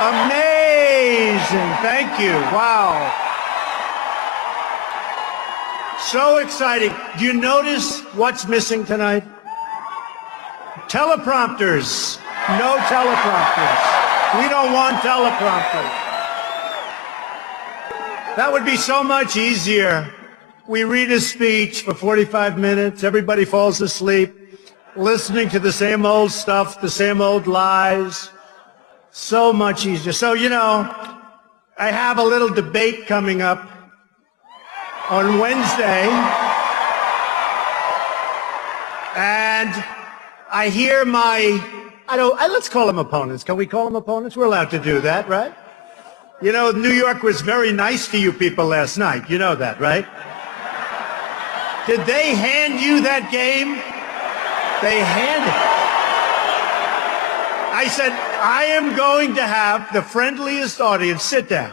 Amazing. Thank you. Wow. So exciting. Do you notice what's missing tonight? Teleprompters. No teleprompters. We don't want teleprompters. That would be so much easier. We read a speech for 45 minutes. Everybody falls asleep, listening to the same old stuff, the same old lies. So much easier. So, you know, I have a little debate coming up on Wednesday. And I hear let's call them opponents. Can we call them opponents? We're allowed to do that, right? You know, New York was very nice to you people last night. You know that, right? Did they hand you that game? They handed it. I said, I am going to have the friendliest audience. Sit down.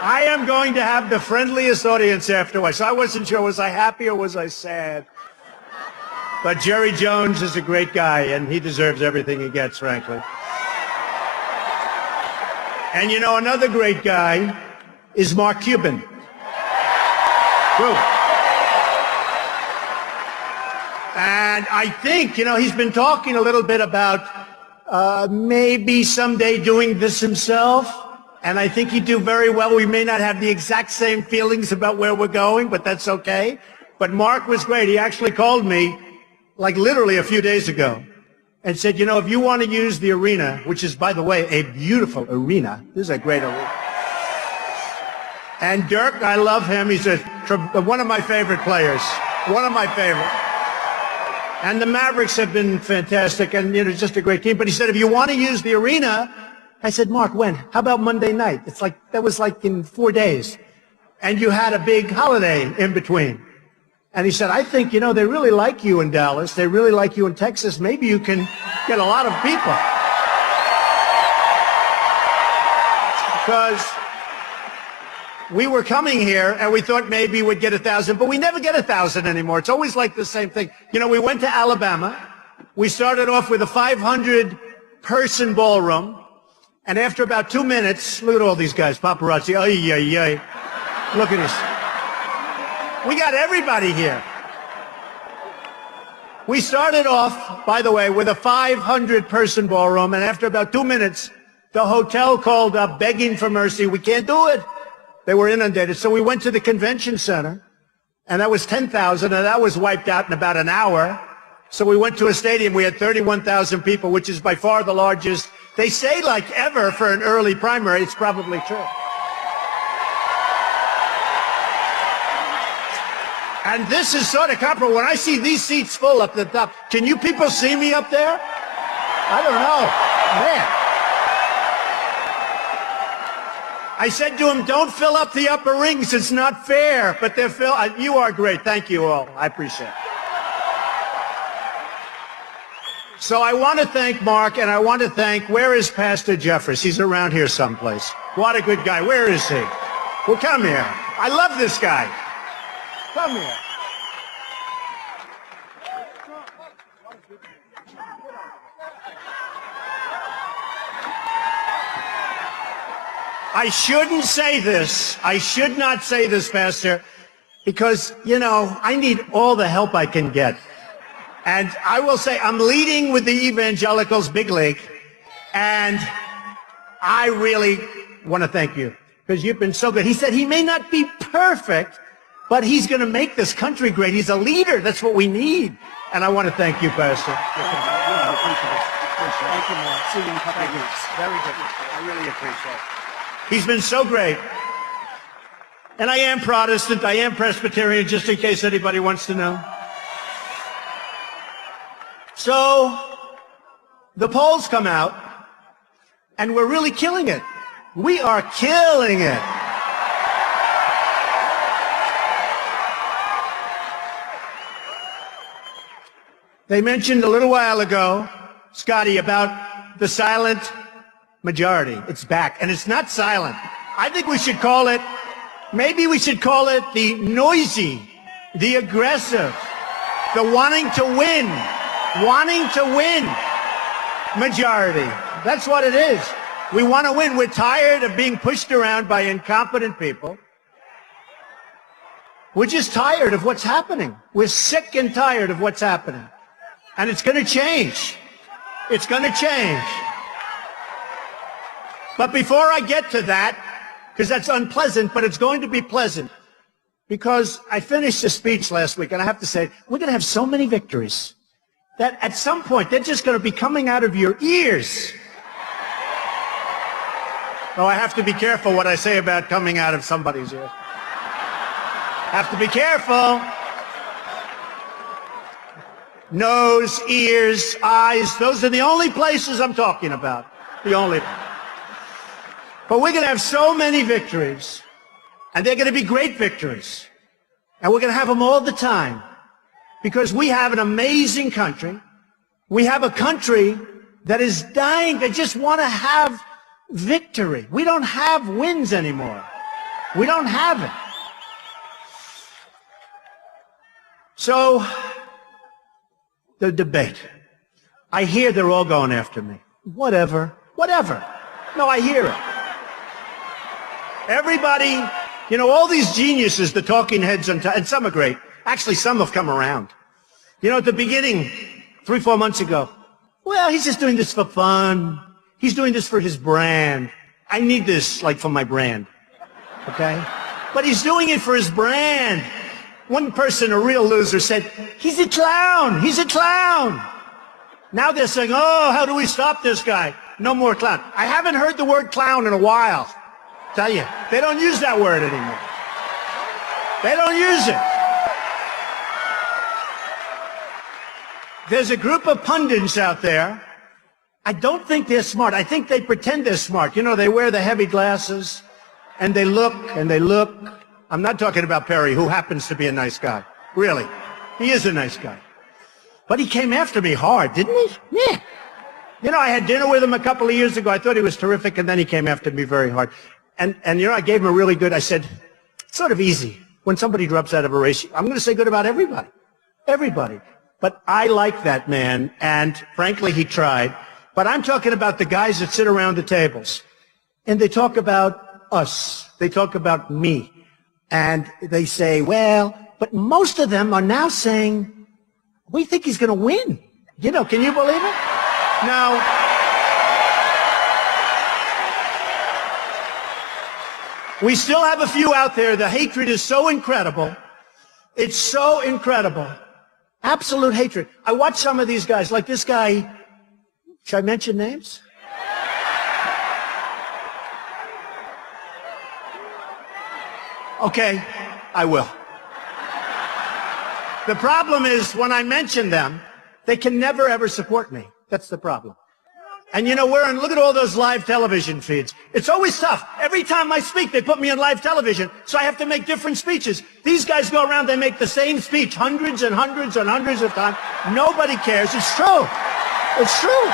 I am going to have the friendliest audience afterwards. So I wasn't sure, was I happy or was I sad? But Jerry Jones is a great guy, and he deserves everything he gets, frankly. And you know, another great guy is Mark Cuban. True. And I think, you know, he's been talking a little bit about maybe someday doing this himself. And I think he'd do very well. We may not have the exact same feelings about where we're going, but that's okay. But Mark was great. He actually called me, like literally a few days ago, and said, you know, if you want to use the arena, which is, by the way, a beautiful arena. This is a great arena. And Dirk, I love him. He's one of my favorite players. One of my favorites. And the Mavericks have been fantastic, and you know, just a great team. But he said, if you want to use the arena, I said, Mark, when? How about Monday night? It's like, that was like in 4 days. And you had a big holiday in between. And he said, I think, you know, they really like you in Dallas. They really like you in Texas. Maybe you can get a lot of people. Because we were coming here and we thought maybe we'd get 1,000, but we never get 1,000 anymore. It's always like the same thing. You know, we went to Alabama. We started off with a 500-person ballroom. And after about 2 minutes, look at all these guys, paparazzi, ay, ay, ay. Look at this. We got everybody here. We started off, by the way, with a 500-person ballroom, and after about 2 minutes, the hotel called up begging for mercy. We can't do it. They were inundated. So we went to the convention center, and that was 10,000, and that was wiped out in about an hour. So we went to a stadium. We had 31,000 people, which is by far the largest. They say like ever for an early primary. It's probably true. And this is sort of comparable. When I see these seats full up the top, can you people see me up there? I don't know. Man. I said to him, don't fill up the upper rings. It's not fair. But they're filled. You are great. Thank you all. I appreciate it. So I want to thank Mark, and I want to thank, where is Pastor Jeffress? He's around here someplace. What a good guy. Where is he? Well, come here. I love this guy. Come here. I shouldn't say this. I should not say this, Pastor, because, you know, I need all the help I can get. And I will say, I'm leading with the evangelicals big league, and I really want to thank you, because you've been so good. He said he may not be perfect, but he's going to make this country great. He's a leader. That's what we need. And I want to thank you, Pastor. Thank you, Mark. See you in a couple of weeks. Very good. I really appreciate it. He's been so great. And I am Protestant. I am Presbyterian, just in case anybody wants to know. So the polls come out, and we're really killing it. We are killing it. They mentioned a little while ago, Scotty, about the silent majority. It's back, and it's not silent. I think we should call it, maybe we should call it the noisy, the aggressive, the wanting to win majority. That's what it is. We want to win. We're tired of being pushed around by incompetent people. We're just tired of what's happening. We're sick and tired of what's happening. And it's going to change. It's going to change. But before I get to that, because that's unpleasant, but it's going to be pleasant, because I finished a speech last week, and I have to say, we're going to have so many victories that at some point, they're just going to be coming out of your ears. Oh, I have to be careful what I say about coming out of somebody's ears. Have to be careful. Nose, ears, eyes, those are the only places I'm talking about. The only. But we're going to have so many victories, and they're going to be great victories. And we're going to have them all the time, because we have an amazing country. We have a country that is dying. They just want to have victory. We don't have wins anymore. We don't have it. So, the debate. I hear they're all going after me. Whatever. Whatever. No, I hear it. Everybody, you know, all these geniuses, the talking heads, and some are great. Actually, some have come around. You know, at the beginning, 3-4 months ago, well, he's just doing this for fun. He's doing this for his brand. I need this, like, for my brand. Okay? But he's doing it for his brand. One person, a real loser, said, he's a clown. He's a clown. Now they're saying, oh, how do we stop this guy? No more clown. I haven't heard the word clown in a while. Tell you, they don't use that word anymore. They don't use it. There's a group of pundits out there. I don't think they're smart. I think they pretend they're smart. You know, they wear the heavy glasses, and they look, and they look. I'm not talking about Perry, who happens to be a nice guy. Really. He is a nice guy. But he came after me hard, didn't he? Yeah. You know, I had dinner with him a couple of years ago. I thought he was terrific, and then he came after me very hard. And you know, I gave him a really good, I said, it's sort of easy. When somebody drops out of a race, I'm going to say good about everybody. Everybody. But I like that man, and frankly, he tried. But I'm talking about the guys that sit around the tables, and they talk about us. They talk about me. And they say, well, but most of them are now saying, we think he's going to win. You know, can you believe it? Now, we still have a few out there. The hatred is so incredible. It's so incredible. Absolute hatred. I watch some of these guys, like this guy. Should I mention names? Okay, I will. The problem is when I mention them, they can never ever support me. That's the problem. And you know, look at all those live television feeds. It's always tough. Every time I speak, they put me on live television, so I have to make different speeches. These guys go around, they make the same speech hundreds and hundreds and hundreds of times. Nobody cares. It's true. It's true.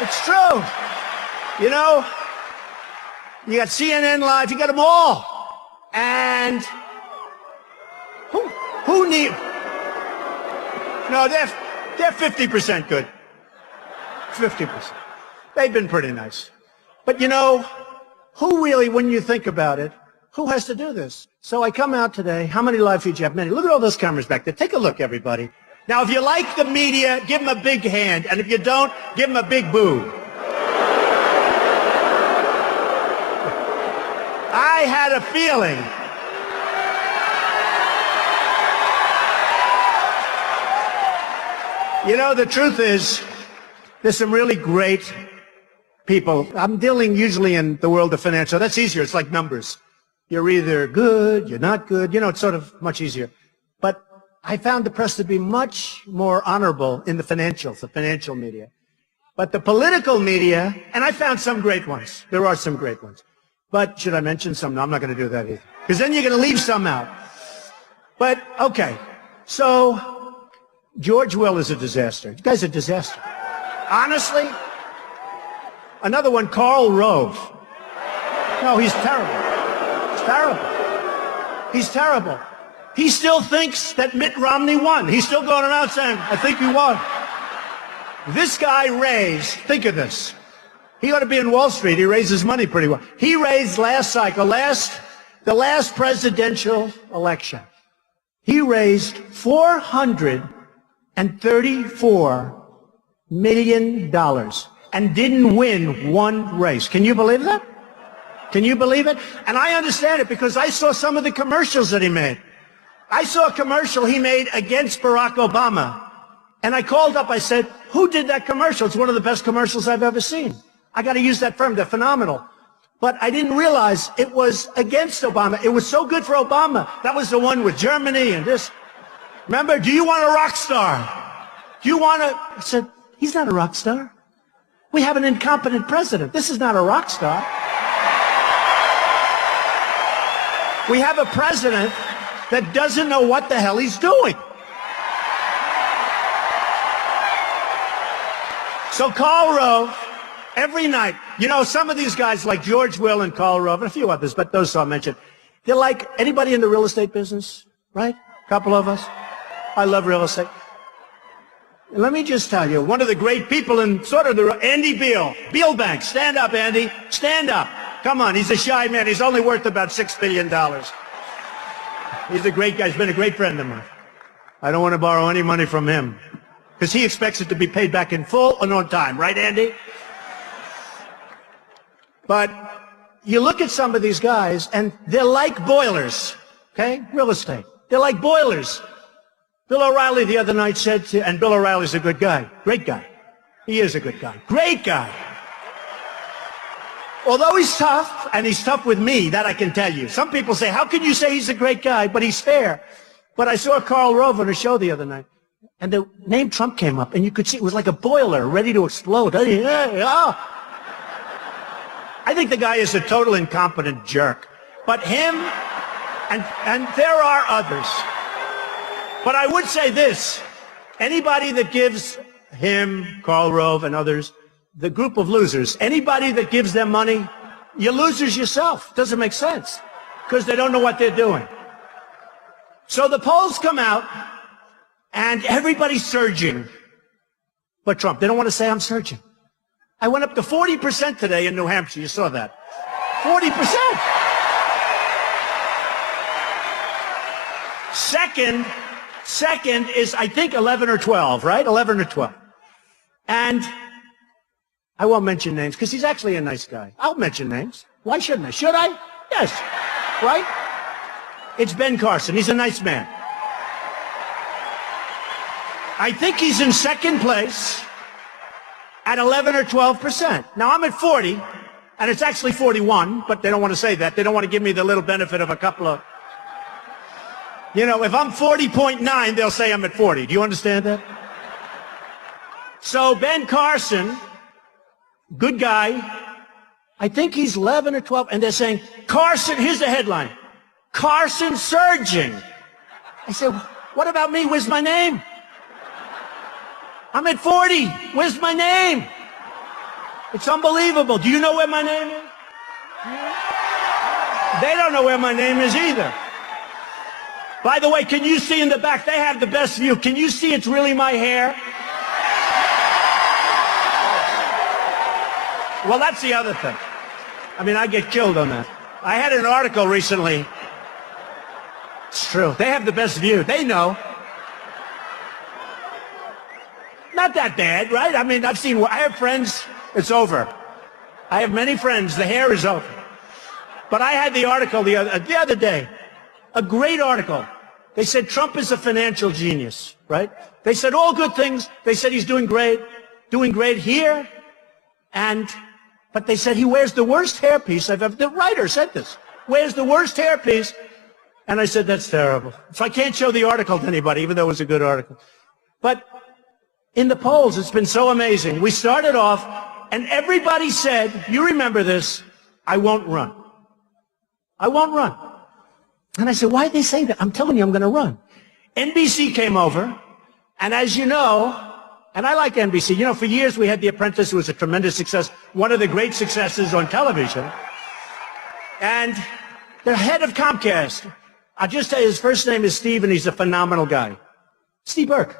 It's true. You know, you got CNN Live, you got them all. And who need... No, they're 50% good. 50%. They've been pretty nice. But you know, who really, when you think about it, who has to do this? So I come out today. How many live feeds you have? Many. Look at all those cameras back there. Take a look, everybody. Now, if you like the media, give them a big hand. And if you don't, give them a big boo. I had a feeling. You know, the truth is, there's some really great people. I'm dealing usually in the world of financial. That's easier. It's like numbers. You're either good, you're not good. You know, it's sort of much easier. But I found the press to be much more honorable in the financial media. But the political media, and I found some great ones. There are some great ones. But should I mention some? No, I'm not going to do that either. Because then you're going to leave some out. But, okay. So, George Will is a disaster. The guy's a disaster. Honestly. Another one, Karl Rove. No, he's terrible. He's terrible. He's terrible. He still thinks that Mitt Romney won. He's still going around saying, I think he won. This guy raised, think of this. He ought to be in Wall Street. He raises money pretty well. He raised last cycle, the last presidential election. He raised $434 million and didn't win one race. Can you believe that? Can you believe it? And I understand it because I saw some of the commercials that he made. I saw a commercial he made against Barack Obama. And I called up, I said, who did that commercial? It's one of the best commercials I've ever seen. I got to use that term, they're phenomenal. But I didn't realize it was against Obama. It was so good for Obama. That was the one with Germany and this. Remember, do you want a rock star? Do you want to? I said, he's not a rock star. We have an incompetent president. This is not a rock star. We have a president that doesn't know what the hell he's doing. So Karl Rove, every night, you know, some of these guys like George Will and Karl Rove and a few others, but those I'll mention, they're like anybody in the real estate business, right? A couple of us. I love real estate. And let me just tell you, one of the great people in sort of the, Andy Beal, Beal Bank. Stand up, Andy. Stand up. Come on, he's a shy man. He's only worth about $6 billion. He's a great guy. He's been a great friend of mine. I don't want to borrow any money from him because he expects it to be paid back in full and on time. Right, Andy? But you look at some of these guys, and they're like boilers, okay? Real estate. They're like boilers. Bill O'Reilly the other night said to, and Bill O'Reilly's a good guy, great guy. He is a good guy, great guy. Although he's tough, and he's tough with me, that I can tell you. Some people say, how can you say he's a great guy, but he's fair? But I saw Karl Rove on a show the other night, and the name Trump came up, and you could see it was like a boiler ready to explode. I think the guy is a total incompetent jerk. But him, and there are others. But I would say this, anybody that gives him, Karl Rove, and others, the group of losers, anybody that gives them money, you're losers yourself. Doesn't make sense because they don't know what they're doing. So the polls come out, and everybody's surging for Trump. They don't want to say I'm surging. I went up to 40% today in New Hampshire. You saw that. 40%. Second is, I think, 11 or 12, right? 11 or 12. And I won't mention names because he's actually a nice guy. I'll mention names. Why shouldn't I? Should I? Yes. Right? It's Ben Carson. He's a nice man. I think he's in second place at 11 or 12%. Now, I'm at 40, and it's actually 41, but they don't want to say that. They don't want to give me the little benefit of a couple of... You know, if I'm 40.9, they'll say I'm at 40. Do you understand that? So Ben Carson, good guy, I think he's 11 or 12, and they're saying, Carson, here's the headline, Carson surging. I said, what about me? Where's my name? I'm at 40. Where's my name? It's unbelievable. Do you know where my name is? They don't know where my name is either. By the way, can you see in the back? They have the best view. Can you see it's really my hair? Well, that's the other thing. I mean, I get killed on that. I had an article recently. It's true. They have the best view. They know. Not that bad, right? I mean, I have friends, it's over. I have many friends, the hair is over. But I had the article the other day, a great article. They said Trump is a financial genius, right? They said all good things. They said he's doing great here. But they said he wears the worst hairpiece I've ever, the writer said this, wears the worst hairpiece. And I said, that's terrible. So I can't show the article to anybody, even though it was a good article. But in the polls, it's been so amazing. We started off, and everybody said, you remember this, I won't run. I won't run. And I said, why did they say that? I'm telling you, I'm going to run. NBC came over, and as you know, and I like NBC. You know, for years we had The Apprentice, who was a tremendous success, one of the great successes on television. And the head of Comcast, I'll just tell you, his first name is Steve, and he's a phenomenal guy. Steve Burke,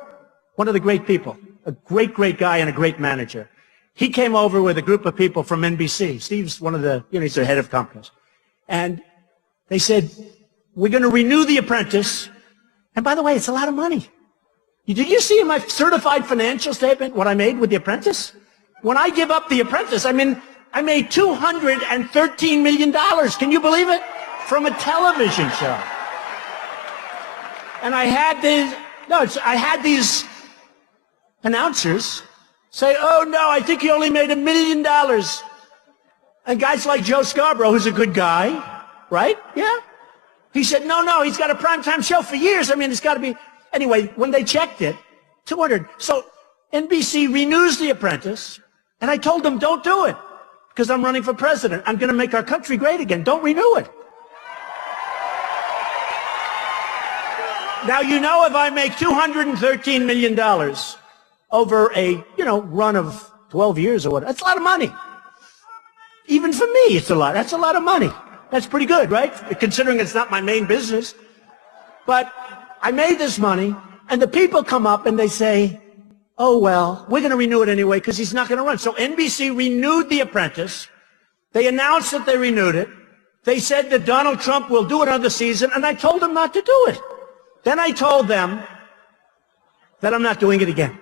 one of the great people. a great, great guy and a great manager. He came over with a group of people from NBC. Steve's one of the, he's the head of companies. And they said, we're going to renew The Apprentice. And by the way, it's a lot of money. Did you see in my certified financial statement what I made with The Apprentice? When I give up The Apprentice, I made $213 million. Can you believe it? From a television show. And I had these announcers say, oh no, I think you only made $1 million. And guys like Joe Scarborough, who's a good guy, right? Yeah. He said, no, he's got a primetime show for years. I mean, it's got to be. Anyway, when they checked it, 200. So NBC renews The Apprentice, and I told them, don't do it, because I'm running for president. I'm going to make our country great again. Don't renew it. Now, if I make $213 million over a, run of 12 years or whatever, that's a lot of money. Even for me, it's a lot. That's a lot of money. That's pretty good, right? Considering it's not my main business. But I made this money, and the people come up and they say, oh, well, we're going to renew it anyway because he's not going to run. So NBC renewed The Apprentice. They announced that they renewed it. They said that Donald Trump will do another season, and I told them not to do it. Then I told them that I'm not doing it again.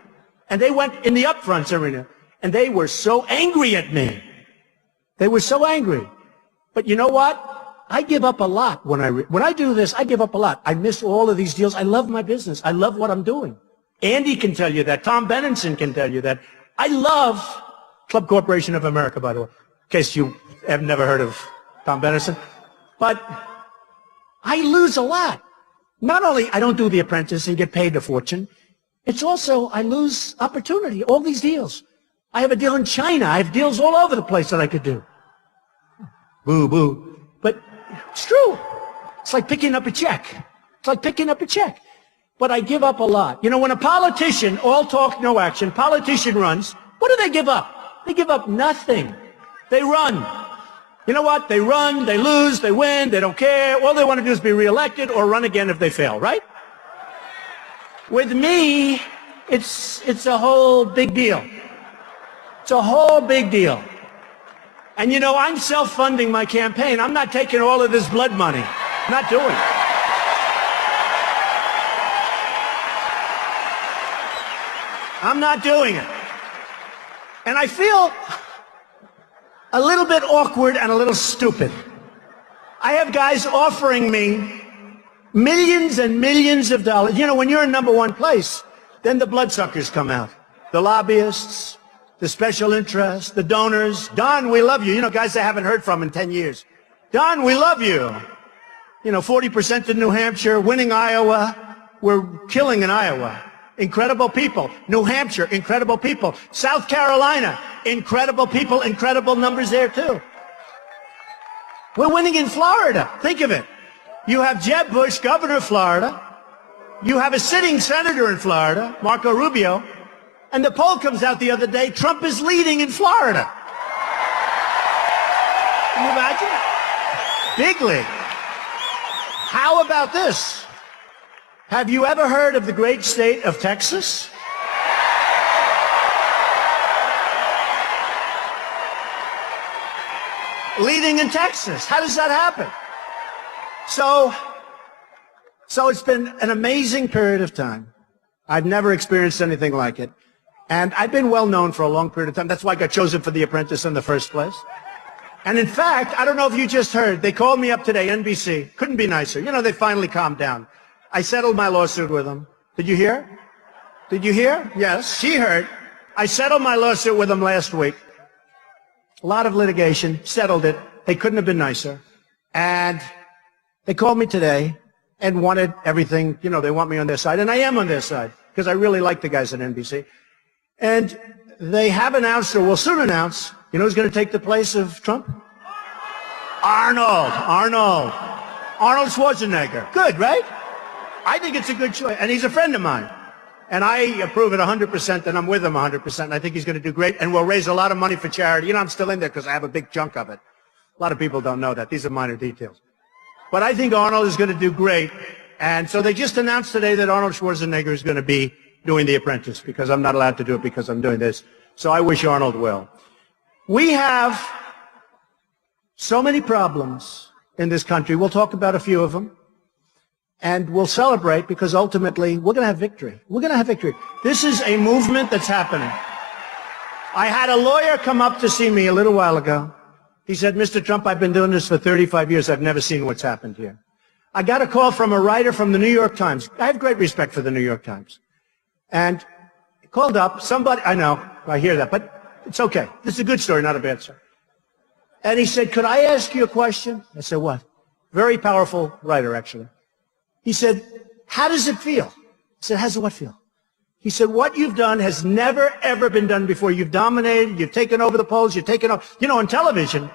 And they went in the upfronts arena, and they were so angry at me. They were so angry. But you know what? I give up a lot when I do this. I give up a lot. I miss all of these deals. I love my business. I love what I'm doing. Andy can tell you that. Tom Benenson can tell you that. I love Club Corporation of America, by the way, in case you have never heard of Tom Benenson. But I lose a lot. Not only I don't do The Apprentice and get paid a fortune, it's also I lose opportunity, all these deals. I have a deal in China. I have deals all over the place that I could do. Boo, boo. But it's true. It's like picking up a check. It's like picking up a check. But I give up a lot. When a politician, all talk, no action, politician runs, what do they give up? They give up nothing. They run. You know what? They run, they lose, they win, they don't care. All they want to do is be reelected or run again if they fail, right? With me, it's a whole big deal. It's a whole big deal. And I'm self-funding my campaign. I'm not taking all of this blood money. I'm not doing it. I'm not doing it. And I feel a little bit awkward and a little stupid. I have guys offering me millions and millions of dollars. When you're in number one place, then the bloodsuckers come out. The lobbyists, the special interests, the donors. Don, we love you. Guys I haven't heard from in 10 years. Don, we love you. 40% in New Hampshire, winning Iowa. We're killing in Iowa. Incredible people. New Hampshire, incredible people. South Carolina, incredible people, incredible numbers there too. We're winning in Florida. Think of it. You have Jeb Bush, governor of Florida. You have a sitting senator in Florida, Marco Rubio. And the poll comes out the other day, Trump is leading in Florida. Can you imagine? Bigly. How about this? Have you ever heard of the great state of Texas? Leading in Texas. How does that happen? So it's been an amazing period of time. I've never experienced anything like it. And I've been well known for a long period of time. That's why I got chosen for The Apprentice in the first place. And in fact, I don't know if you just heard, they called me up today, NBC. Couldn't be nicer. They finally calmed down. I settled my lawsuit with them. Did you hear? Did you hear? Yes, she heard. I settled my lawsuit with them last week. A lot of litigation, settled it. They couldn't have been nicer. And they called me today and wanted everything, they want me on their side. And I am on their side because I really like the guys at NBC. And they have announced, or will soon announce, who's going to take the place of Trump? Arnold Schwarzenegger. Good, right? I think it's a good choice. And he's a friend of mine. And I approve it 100%, and I'm with him 100%. I think he's going to do great, and we'll raise a lot of money for charity. I'm still in there because I have a big chunk of it. A lot of people don't know that. These are minor details. But I think Arnold is going to do great. And so they just announced today that Arnold Schwarzenegger is going to be doing The Apprentice because I'm not allowed to do it because I'm doing this. So I wish Arnold well. We have so many problems in this country. We'll talk about a few of them. And we'll celebrate because ultimately we're going to have victory. We're going to have victory. This is a movement that's happening. I had a lawyer come up to see me a little while ago. He said, Mr. Trump, I've been doing this for 35 years. I've never seen what's happened here. I got a call from a writer from the New York Times. I have great respect for the New York Times. And he called up somebody, I know, I hear that, but it's okay. This is a good story, not a bad story. And he said, could I ask you a question? I said, what? Very powerful writer, actually. He said, how does it feel? I said, how does what feel? He said, what you've done has never, ever been done before. You've dominated, you've taken over the polls, you've taken over, you know, on television,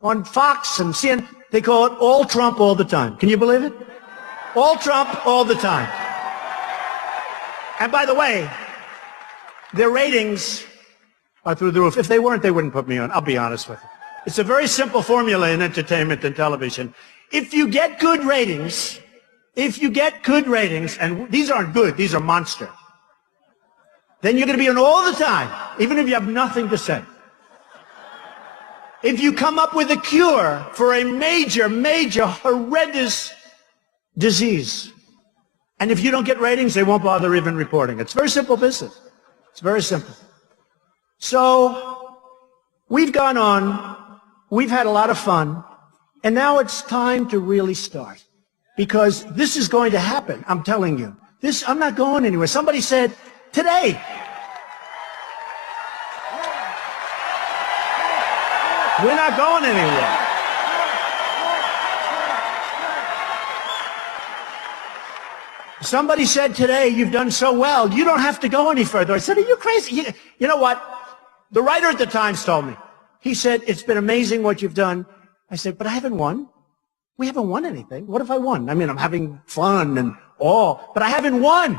on Fox and CNN, they call it all Trump all the time. Can you believe it? All Trump all the time. And by the way, their ratings are through the roof. If they weren't, they wouldn't put me on. I'll be honest with you. It's a very simple formula in entertainment and television. If you get good ratings, and these aren't good, these are monster, then you're going to be on all the time, even if you have nothing to say. If you come up with a cure for a major, major, horrendous disease, and if you don't get ratings, they won't bother even reporting. It's very simple business. It's very simple. So we've gone on, we've had a lot of fun, and now it's time to really start. Because this is going to happen, I'm telling you. I'm not going anywhere. Somebody said, today. We're not going anywhere. Somebody said today, you've done so well, you don't have to go any further. I said, are you crazy? You know what? The writer at the Times told me. He said, it's been amazing what you've done. I said, but I haven't won. We haven't won anything. What if I won? I mean, I'm having fun and all, but I haven't won.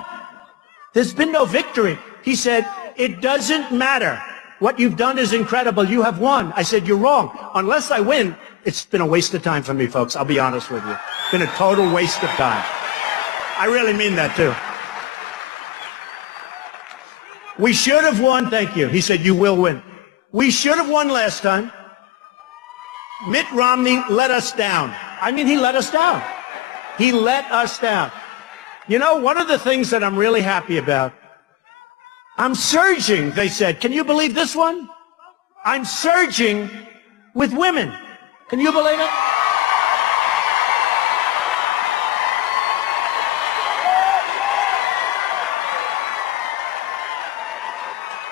There's been no victory. He said, it doesn't matter. What you've done is incredible. You have won. I said, you're wrong. Unless I win, it's been a waste of time for me, folks. I'll be honest with you. It's been a total waste of time. I really mean that, too. We should have won. Thank you. He said, you will win. We should have won last time. Mitt Romney let us down. I mean, he let us down. He let us down. You know, one of the things that I'm really happy about, I'm surging, they said. Can you believe this one? I'm surging with women. Can you believe it?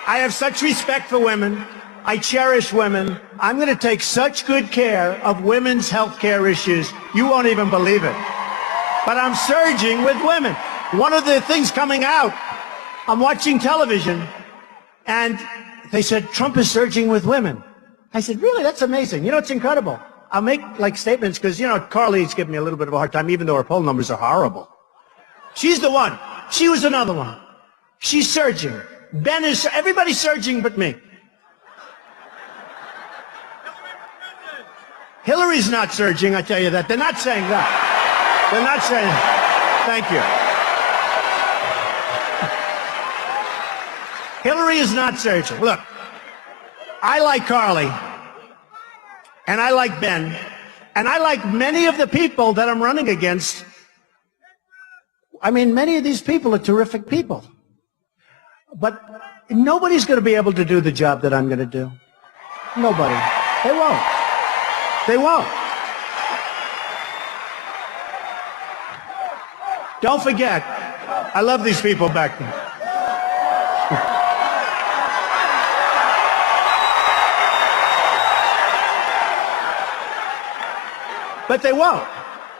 I have such respect for women. I cherish women. I'm going to take such good care of women's health care issues, you won't even believe it. But I'm surging with women. One of the things coming out, I'm watching television, and they said, Trump is surging with women. I said, really? That's amazing. You know, it's incredible. I'll make, like, statements, because, you know, Carly's giving me a little bit of a hard time, even though her poll numbers are horrible. She's the one. She was another one. She's surging. Ben is, everybody's surging but me. Hillary's not surging, I tell you that. They're not saying that. They're not saying that. Thank you. Hillary is not surging. Look, I like Carly, and I like Ben, and I like many of the people that I'm running against. I mean, many of these people are terrific people. But nobody's going to be able to do the job that I'm going to do. Nobody. They won't. They won't. Don't forget, I love these people back there. But they won't.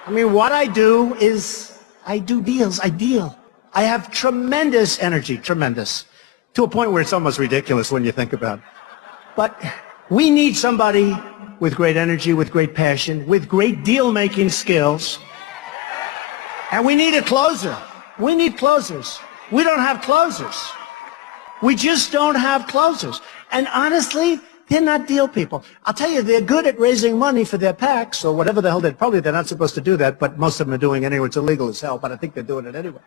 I mean, what I do is I do deals. I deal. I have tremendous energy, tremendous, to a point where it's almost ridiculous when you think about it. But we need somebody with great energy, with great passion, with great deal-making skills. And we need a closer. We need closers. We don't have closers. We just don't have closers. And honestly, they're not deal people. I'll tell you, they're good at raising money for their PACs or whatever the hell they're not supposed to do that, but most of them are doing it anyway. It's illegal as hell, but I think they're doing it anyway.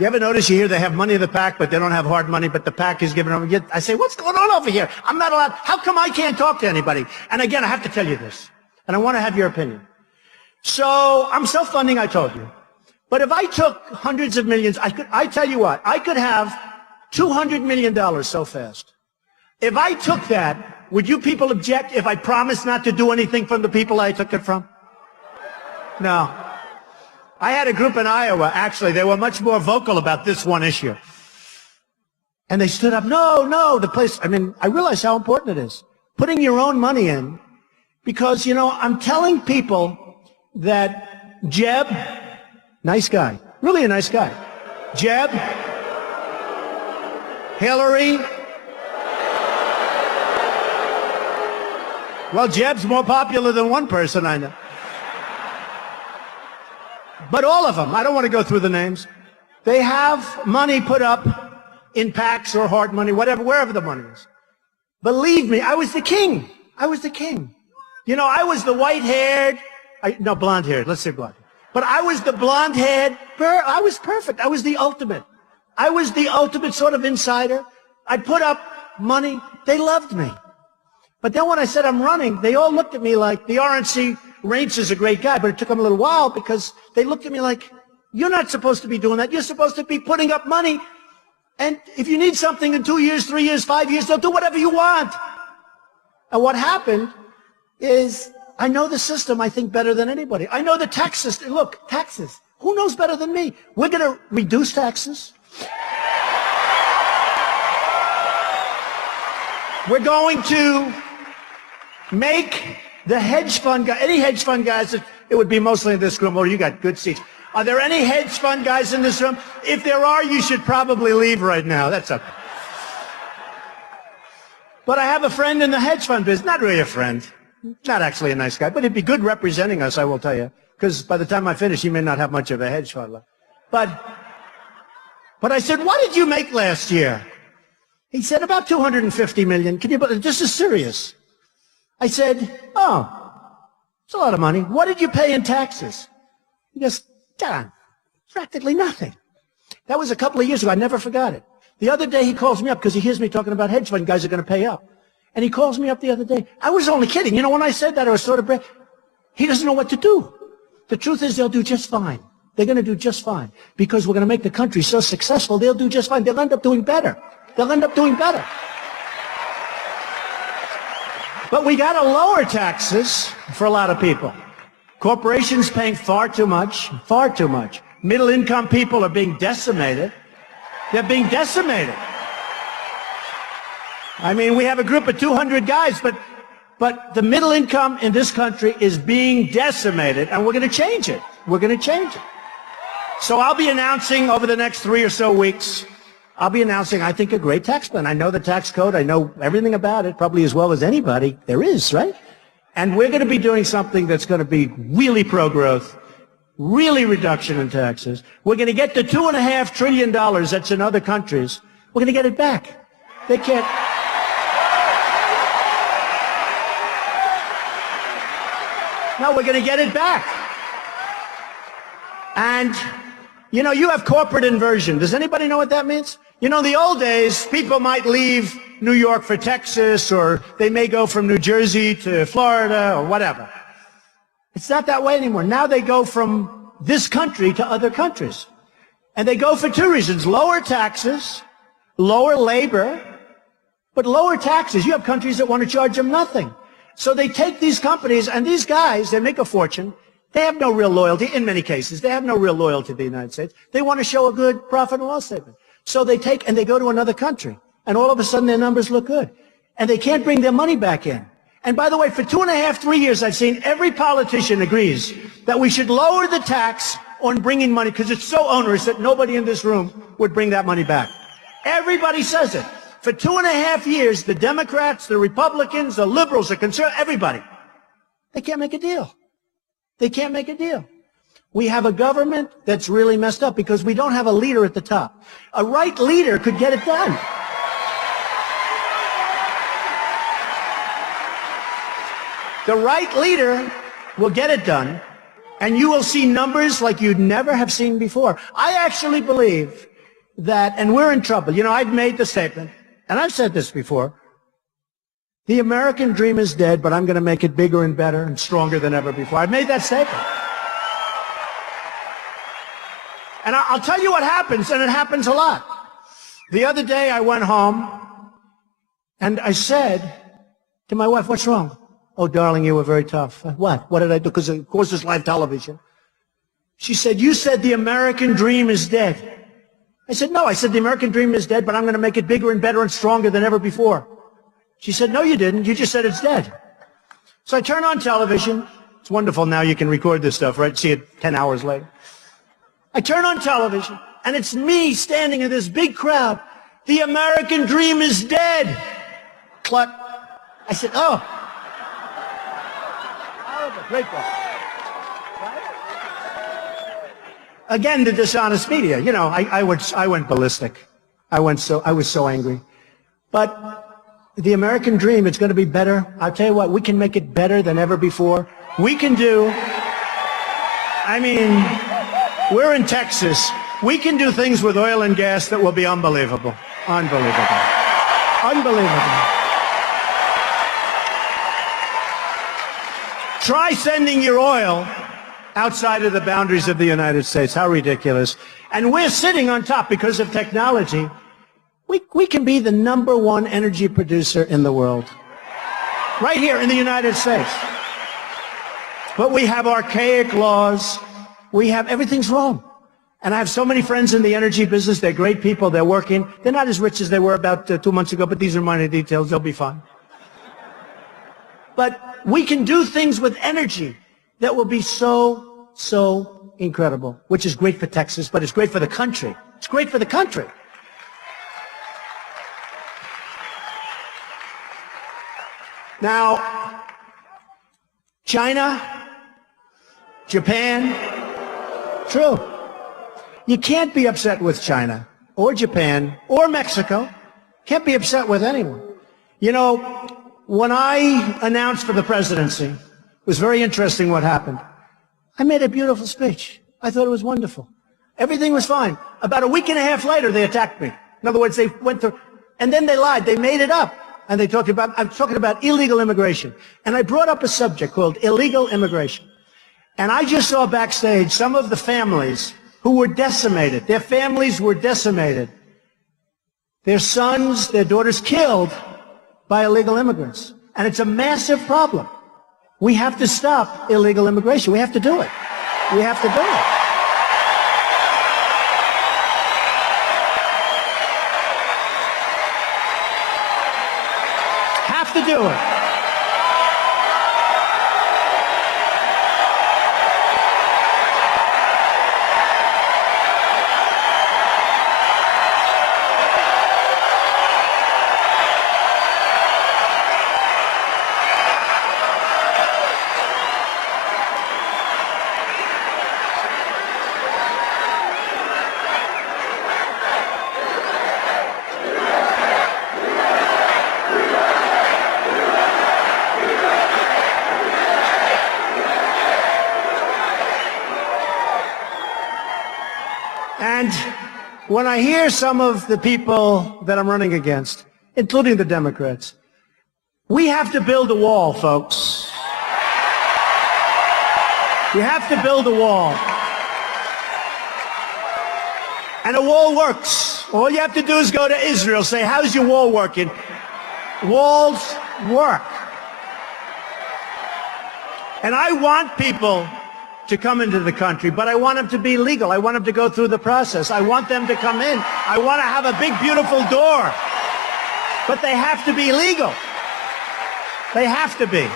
You ever notice you hear they have money in the PAC, but they don't have hard money, but the PAC is giving them. I say, what's going on over here? I'm not allowed. How come I can't talk to anybody? And again, I have to tell you this, and I want to have your opinion. So I'm self-funding, I told you. But if I took hundreds of millions, I tell you what, I could have $200 million so fast. If I took that, would you people object if I promised not to do anything from the people I took it from? No. I had a group in Iowa, actually, they were much more vocal about this one issue. And they stood up, no, the place, I realize how important it is. Putting your own money in, because, I'm telling people that Jeb, nice guy, really a nice guy. Jeb, Hillary, well, Jeb's more popular than one person I know. But all of them, I don't want to go through the names, they have money put up in PACs or hard money, whatever, wherever the money is. Believe me, I was the king. I was the king. I was the white-haired, no, blonde-haired, let's say blonde. But I was the blonde-haired, I was perfect. I was the ultimate. I was the ultimate sort of insider. I put up money. They loved me. But then when I said I'm running, they all looked at me like the RNC, Reince is a great guy, but it took them a little while because they looked at me like, you're not supposed to be doing that. You're supposed to be putting up money. And if you need something in 2 years, 3 years, 5 years, they'll do whatever you want. And what happened is I know the system, I think, better than anybody. I know the tax system. Look, taxes. Who knows better than me? We're going to reduce taxes. We're going to make the hedge fund guy, any hedge fund guys, it would be mostly in this room. Oh, you got good seats. Are there any hedge fund guys in this room? If there are, you should probably leave right now. That's okay. But I have a friend in the hedge fund business. Not really a friend. Not actually a nice guy, but he'd be good representing us, I will tell you. Because by the time I finish, he may not have much of a hedge fund left. But I said, what did you make last year? He said, about 250 million. Can you, this is serious. I said, oh, it's a lot of money. What did you pay in taxes? He goes, Don, practically nothing. That was a couple of years ago. I never forgot it. The other day he calls me up because he hears me talking about hedge fund guys are going to pay up. And he calls me up the other day. I was only kidding. When I said that, I was sort of, he doesn't know what to do. The truth is they'll do just fine. They're going to do just fine because we're going to make the country so successful. They'll do just fine. They'll end up doing better. They'll end up doing better. But we got to lower taxes for a lot of people. Corporations paying far too much, far too much. Middle income people are being decimated. They're being decimated. We have a group of 200 guys, but the middle income in this country is being decimated, and we're going to change it. We're going to change it. So I'll be announcing over the next 3 or so weeks, I think, a great tax plan. I know the tax code. I know everything about it, probably as well as anybody there is, right? And we're going to be doing something that's going to be really pro-growth, really reduction in taxes. We're going to get the $2.5 trillion that's in other countries. We're going to get it back. They can't. No, we're going to get it back. And, you have corporate inversion. Does anybody know what that means? In the old days, people might leave New York for Texas, or they may go from New Jersey to Florida, or whatever. It's not that way anymore. Now they go from this country to other countries. And they go for two reasons. Lower taxes, lower labor, but lower taxes. You have countries that want to charge them nothing. So they take these companies, and these guys, they make a fortune. They have no real loyalty, in many cases. They have no real loyalty to the United States. They want to show a good profit and loss statement. So they take and they go to another country, and all of a sudden their numbers look good. And they can't bring their money back in. And by the way, for 2.5, 3 years, I've seen every politician agrees that we should lower the tax on bringing money because it's so onerous that nobody in this room would bring that money back. Everybody says it. For 2.5 years, the Democrats, the Republicans, the liberals, the conservatives, everybody, they can't make a deal. They can't make a deal. We have a government that's really messed up because we don't have a leader at the top. A right leader could get it done. The right leader will get it done, and you will see numbers like you'd never have seen before. I actually believe that, and we're in trouble. You know, I've made the statement, and I've said this before, the American dream is dead, but I'm going to make it bigger and better and stronger than ever before. I've made that statement. And I'll tell you what happens, and it happens a lot. The other day I went home, and I said to my wife, what's wrong? Oh, darling, you were very tough. What? What did I do? Because, of course, it's live television. She said, you said the American dream is dead. I said, no. I said the American dream is dead, but I'm going to make it bigger and better and stronger than ever before. She said, no, you didn't. You just said it's dead. So I turn on television. It's wonderful now you can record this stuff, right? See it 10 hours later. I turn on television, and it's me standing in this big crowd. The American dream is dead. Cluck. I said, oh. Horrible. Great book. Again, the dishonest media. You know, I went ballistic. I was so angry. But the American dream, it's going to be better. I'll tell you what, we can make it better than ever before. We can do, I mean, we're in Texas. We can do things with oil and gas that will be unbelievable. Unbelievable. Unbelievable. Try sending your oil outside of the boundaries of the United States. How ridiculous. And we're sitting on top because of technology. We can be the #1 energy producer in the world. Right here in the United States. But we have archaic laws. We have, everything's wrong. And I have so many friends in the energy business. They're great people. They're working. They're not as rich as they were about 2 months ago, but these are minor details. They'll be fine. But we can do things with energy that will be so incredible, which is great for Texas, but it's great for the country. It's great for the country. Now, China, Japan, true. You can't be upset with China or Japan or Mexico. Can't be upset with anyone. You know, when I announced for the presidency, it was very interesting what happened. I made a beautiful speech. I thought it was wonderful. Everything was fine. About a week and a half later, they attacked me. In other words, they went through, and then they lied. They made it up. And they talked about, I'm talking about illegal immigration. And I brought up a subject called illegal immigration. And I just saw backstage some of the families who were decimated. Their families were decimated. Their sons, their daughters killed by illegal immigrants. And it's a massive problem. We have to stop illegal immigration. We have to do it. We have to do it. Have to do it. And when I hear some of the people that I'm running against, including the Democrats, we have to build a wall, folks. You have to build a wall. And a wall works. All you have to do is go to Israel, say, how's your wall working? Walls work. And I want people to come into the country, but I want them to be legal. I want them to go through the process. I want them to come in. I want to have a big, beautiful door. But they have to be legal. They have to be.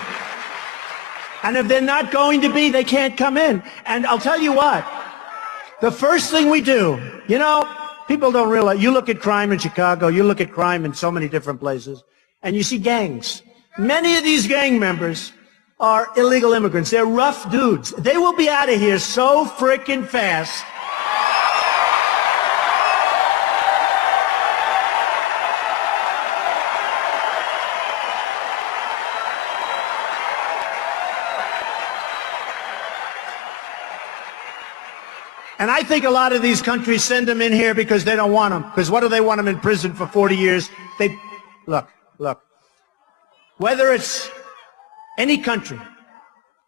And if they're not going to be, they can't come in. And I'll tell you what, the first thing we do, you know, people don't realize, you look at crime in Chicago, you look at crime in so many different places, and you see gangs. Many of these gang members are illegal immigrants. They're rough dudes. They will be out of here so frickin' fast. And I think a lot of these countries send them in here because they don't want them. Because what do they want them in prison for 40 years? Look. Whether it's any country,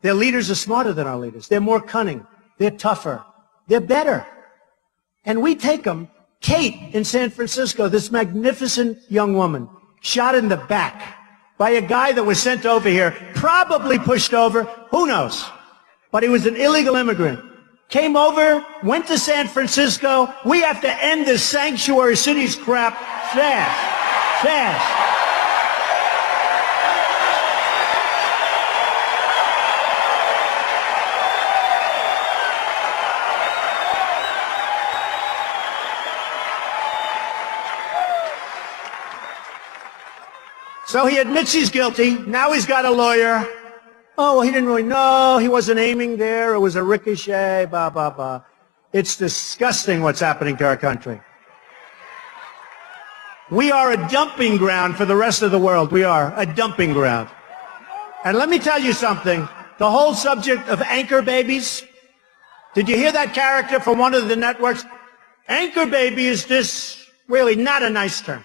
their leaders are smarter than our leaders. They're more cunning. They're tougher. They're better. And we take them. Kate in San Francisco, this magnificent young woman, shot in the back by a guy that was sent over here, probably pushed over, who knows? But he was an illegal immigrant. Came over, went to San Francisco. We have to end this sanctuary cities crap fast. So he admits he's guilty. Now he's got a lawyer. Oh, well, he didn't really know. He wasn't aiming there. It was a ricochet, blah, blah, blah. It's disgusting what's happening to our country. We are a dumping ground for the rest of the world. We are a dumping ground. And let me tell you something. The whole subject of anchor babies. Did you hear that character from one of the networks? Anchor baby is this really not a nice term.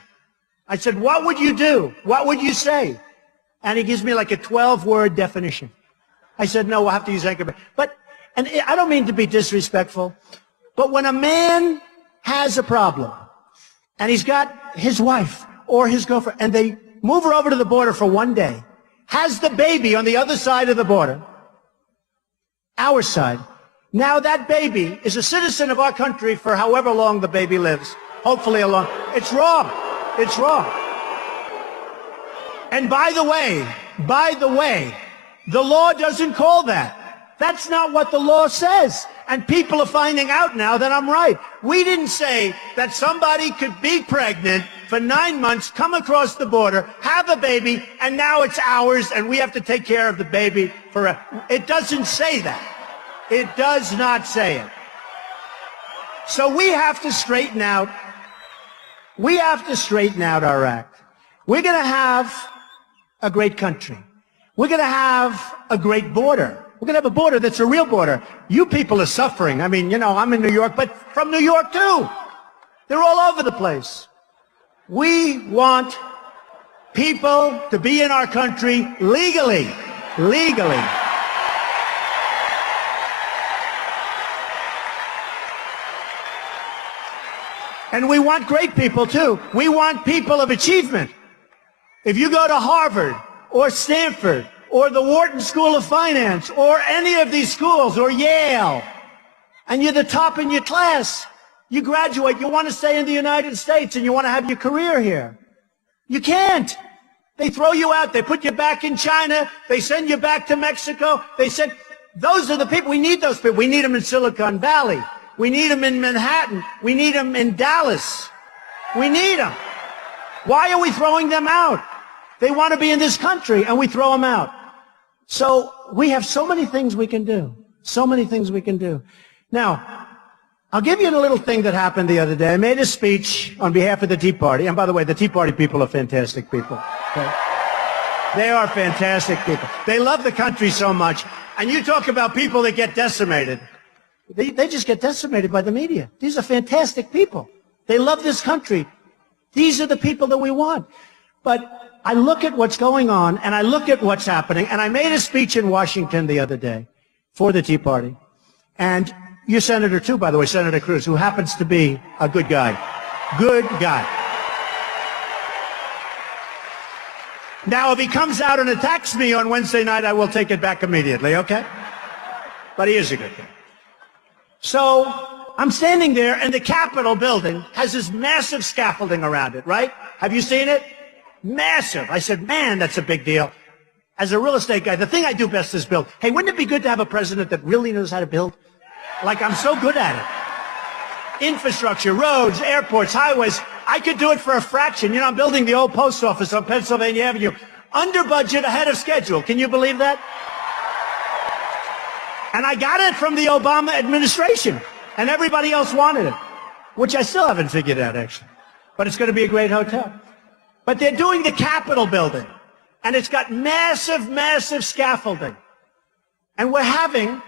I said, what would you do? What would you say? And he gives me like a 12-word definition. I said, no, we'll have to use anchor baby. And I don't mean to be disrespectful, but when a man has a problem and he's got his wife or his girlfriend and they move her over to the border for one day, has the baby on the other side of the border, our side, now that baby is a citizen of our country for however long the baby lives, hopefully a long. It's wrong. It's wrong. And by the way, the law doesn't call that. That's not what the law says. And people are finding out now that I'm right. We didn't say that somebody could be pregnant for 9 months, come across the border, have a baby, and now it's ours and we have to take care of the baby forever. It doesn't say that. It does not say it. So we have to straighten out. We have to straighten out our act. We're going to have a great country. We're going to have a great border. We're going to have a border that's a real border. You people are suffering. I mean, you know, I'm in New York, but from New York too. They're all over the place. We want people to be in our country legally. And we want great people, too. We want people of achievement. If you go to Harvard or Stanford or the Wharton School of Finance or any of these schools or Yale, and you're the top in your class, you graduate, you want to stay in the United States and you want to have your career here. You can't. They throw you out. They put you back in China. They send you back to Mexico. Those are the people. We need those people. We need them in Silicon Valley. We need them in Manhattan. We need them in Dallas. We need them. Why are we throwing them out? They want to be in this country, and we throw them out. So we have so many things we can do. So many things we can do. Now, I'll give you a little thing that happened the other day. I made a speech on behalf of the Tea Party. And by the way, the Tea Party people are fantastic people. Okay? They are fantastic people. They love the country so much. And you talk about people that get decimated. They just get decimated by the media. These are fantastic people. They love this country. These are the people that we want. But I look at what's going on, and I look at what's happening, and I made a speech in Washington the other day for the Tea Party. And your senator, too, by the way, Senator Cruz, who happens to be a good guy. Good guy. Now, if he comes out and attacks me on Wednesday night, I will take it back immediately, okay? But he is a good guy. So I'm standing there, and the Capitol building has this massive scaffolding around it, right? Have you seen it? Massive. I said, man, that's a big deal. As a real estate guy, the thing I do best is build. Hey, wouldn't it be good to have a president that really knows how to build? Like, I'm so good at it. Infrastructure, roads, airports, highways. I could do it for a fraction. You know, I'm building the old post office on Pennsylvania Avenue. Under budget, ahead of schedule. Can you believe that? And I got it from the Obama administration, and everybody else wanted it, which I still haven't figured out, actually. But it's going to be a great hotel. But they're doing the Capitol building, and it's got massive, massive scaffolding. And we're having,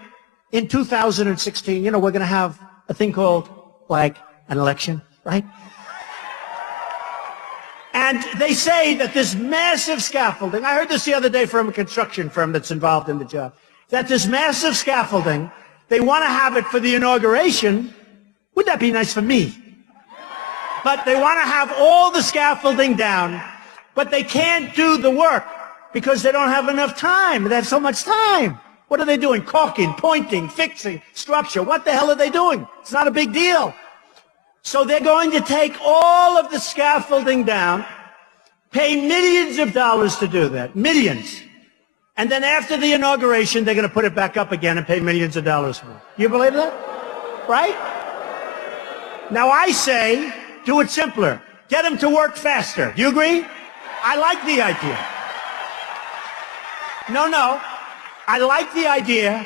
in 2016, you know, we're going to have a thing called, like, an election, right? And they say that this massive scaffolding, I heard this the other day from a construction firm that's involved in the job, that this massive scaffolding, they want to have it for the inauguration. Wouldn't that be nice for me? But they want to have all the scaffolding down, but they can't do the work because they don't have enough time. They have so much time. What are they doing? Caulking, pointing, fixing, structure. What the hell are they doing? It's not a big deal. So they're going to take all of the scaffolding down, pay millions of dollars to do that, millions. And then after the inauguration, they're going to put it back up again and pay millions of dollars more. You believe that? Right? Now I say, do it simpler. Get them to work faster. Do you agree? I like the idea. No. I like the idea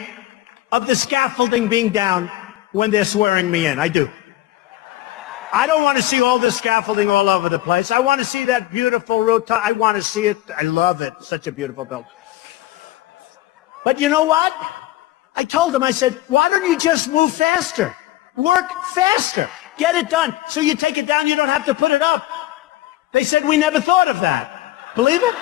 of the scaffolding being down when they're swearing me in. I do. I don't want to see all this scaffolding all over the place. I want to see that beautiful rotunda. I want to see it. I love it. Such a beautiful building. But you know what? I told them, I said, why don't you just move faster? Work faster. Get it done. So you take it down, you don't have to put it up. They said, we never thought of that. Believe it?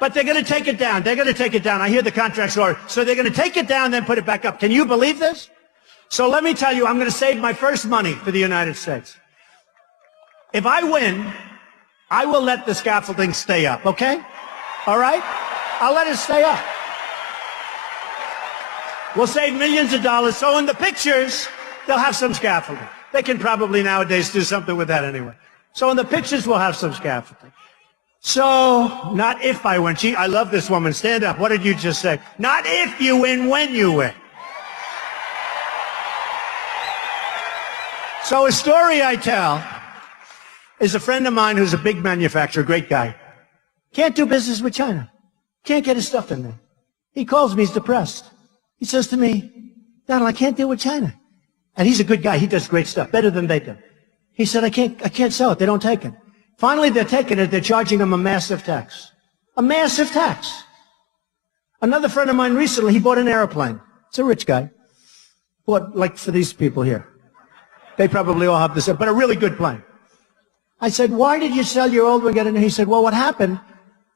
But they're going to take it down. They're going to take it down. I hear the contract's order. So they're going to take it down, then put it back up. Can you believe this? So let me tell you, I'm going to save my first money for the United States. If I win, I will let the scaffolding stay up, okay? All right? I'll let it stay up. We'll save millions of dollars. So in the pictures, they'll have some scaffolding. They can probably nowadays do something with that anyway. So in the pictures, we'll have some scaffolding. So, not if I win. I love this woman. Stand up. What did you just say? Not if you win, when you win. So a story I tell is a friend of mine who's a big manufacturer, great guy. Can't do business with China. Can't get his stuff in there. He calls me, he's depressed. He says to me, Donald, I can't deal with China. And he's a good guy. He does great stuff, better than they do. He said, I can't sell it. They don't take it. Finally, they're taking it. They're charging him a massive tax. A massive tax. Another friend of mine recently, he bought an airplane. It's a rich guy. Bought, like for these people here. They probably all have this, but a really good plane. I said, why did you sell your old one? Get in? He said, well, what happened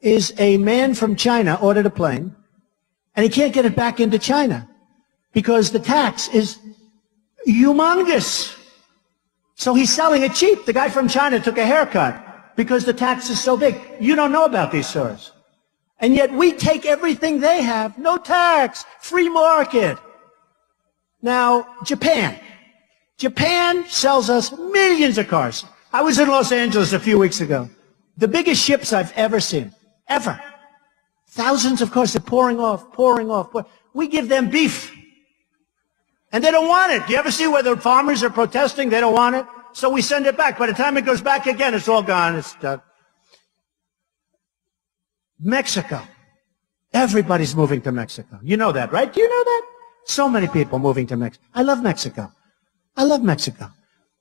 is a man from China ordered a plane, and he can't get it back into China because the tax is humongous. So he's selling it cheap. The guy from China took a haircut because the tax is so big. You don't know about these stores. And yet we take everything they have, no tax, free market. Now, Japan sells us millions of cars. I was in Los Angeles a few weeks ago. The biggest ships I've ever seen, ever. Thousands of cars, they're pouring off. We give them beef. And they don't want it. Do you ever see where the farmers are protesting? They don't want it. So we send it back. By the time it goes back again, it's all gone. It's done. Mexico. Everybody's moving to Mexico. You know that, right? Do you know that? So many people moving to Mexico. I love Mexico. I love Mexico.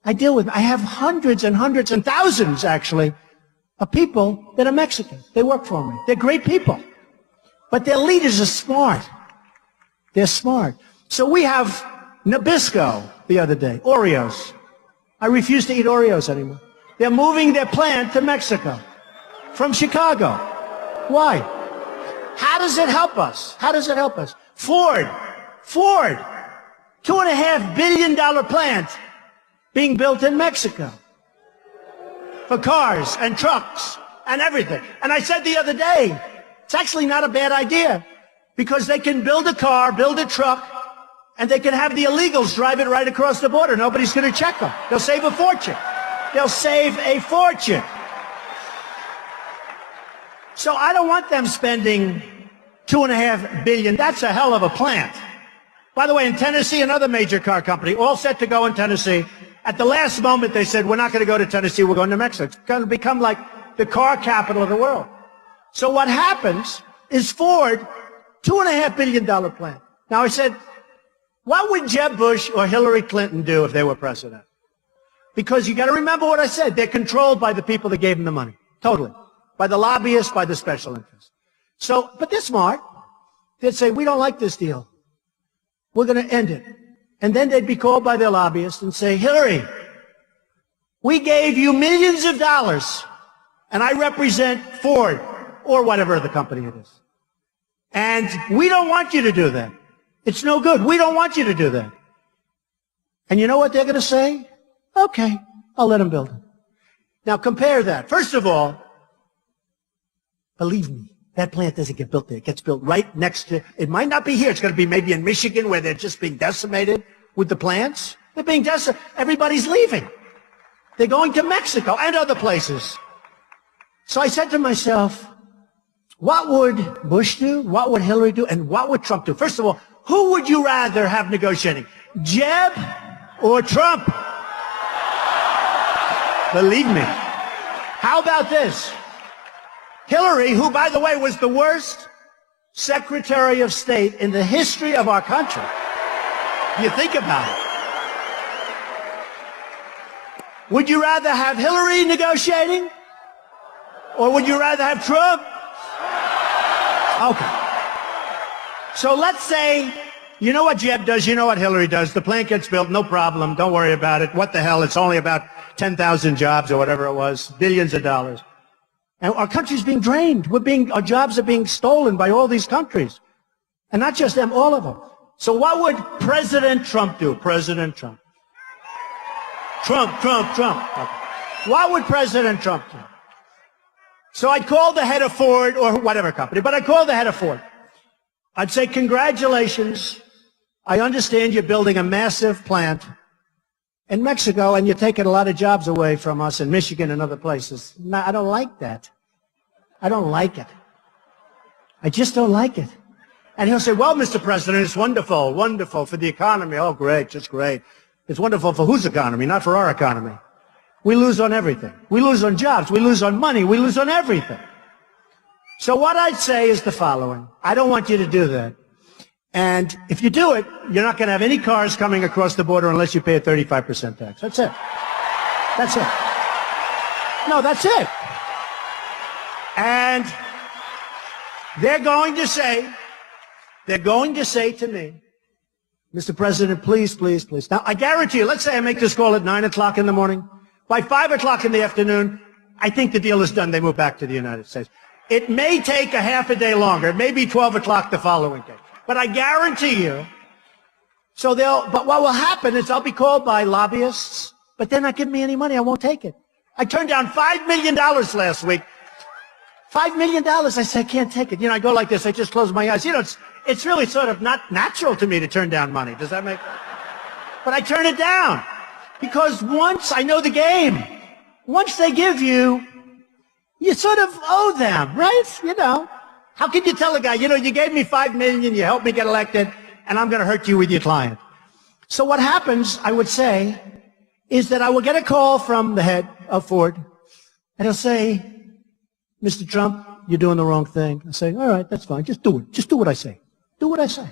I have hundreds and hundreds and thousands, actually, of people that are Mexican. They work for me. They're great people. But their leaders are smart. They're smart. So we have Nabisco the other day, Oreos. I refuse to eat Oreos anymore. They're moving their plant to Mexico from Chicago. Why? How does it help us? How does it help us? Ford, $2.5 billion plant being built in Mexico for cars and trucks and everything. And I said the other day, it's actually not a bad idea because they can build a car, build a truck, and they can have the illegals drive it right across the border. Nobody's going to check them. They'll save a fortune. They'll save a fortune. So I don't want them spending $2.5 billion. That's a hell of a plant. By the way, in Tennessee, another major car company, all set to go in Tennessee. At the last moment, they said, we're not going to go to Tennessee, we're going to Mexico. It's going to become like the car capital of the world. So what happens is Ford, $2.5 billion plant. Now I said, what would Jeb Bush or Hillary Clinton do if they were president? Because you got to remember what I said. They're controlled by the people that gave them the money. Totally. By the lobbyists, by the special interests. So, but they're smart. They'd say, we don't like this deal. We're going to end it. And then they'd be called by their lobbyists and say, Hillary, we gave you millions of dollars, and I represent Ford or whatever the company it is. And we don't want you to do that. It's no good. We don't want you to do that. And you know what they're going to say? Okay, I'll let them build it. Now compare that. First of all, believe me, that plant doesn't get built there. It gets built right next to, it might not be here. It's going to be maybe in Michigan where they're just being decimated with the plants. They're being decimated. Everybody's leaving. They're going to Mexico and other places. So I said to myself, what would Bush do? What would Hillary do? And what would Trump do? First of all, who would you rather have negotiating? Jeb or Trump? Believe me. How about this? Hillary, who, by the way, was the worst Secretary of State in the history of our country. You think about it. Would you rather have Hillary negotiating? Or would you rather have Trump? Okay. So let's say, you know what Jeb does, you know what Hillary does. The plant gets built, no problem, don't worry about it. What the hell, it's only about 10,000 jobs or whatever it was, billions of dollars. And our country's being drained. Our jobs are being stolen by all these countries. And not just them, all of them. So what would President Trump do? President Trump. Trump. Okay. What would President Trump do? So I'd call the head of Ford or whatever company, but I'd call the head of Ford. I'd say, congratulations. I understand you're building a massive plant in Mexico, and you're taking a lot of jobs away from us in Michigan and other places. No, I don't like that. I don't like it. I just don't like it. And he'll say, well, Mr. President, it's wonderful, wonderful for the economy. Oh, great, just great. It's wonderful for whose economy? Not for our economy. We lose on everything. We lose on jobs. We lose on money. We lose on everything. So what I'd say is the following. I don't want you to do that. And if you do it, you're not going to have any cars coming across the border unless you pay a 35% tax. That's it. That's it. No, that's it. And they're going to say to me, Mr. President, please, please, please. Now, I guarantee you, let's say I make this call at 9 o'clock in the morning. By 5 o'clock in the afternoon, I think the deal is done. They move back to the United States. It may take a half a day longer. It may be 12 o'clock the following day. But I guarantee you, but what will happen is I'll be called by lobbyists, but they're not giving me any money. I won't take it. I turned down $5 million last week. $5 million. I said, I can't take it. You know, I go like this. I just close my eyes. You know, it's really sort of not natural to me to turn down money. Does that make? But I turn it down because once I know the game, once they give you, you sort of owe them, right? You know, how can you tell a guy, you know, you gave me $5 million, you helped me get elected, and I'm going to hurt you with your client. So what happens, I would say, is that I will get a call from the head of Ford, and he'll say, Mr. Trump, you're doing the wrong thing. I say, all right, that's fine. Just do it. Just do what I say. Do what I say.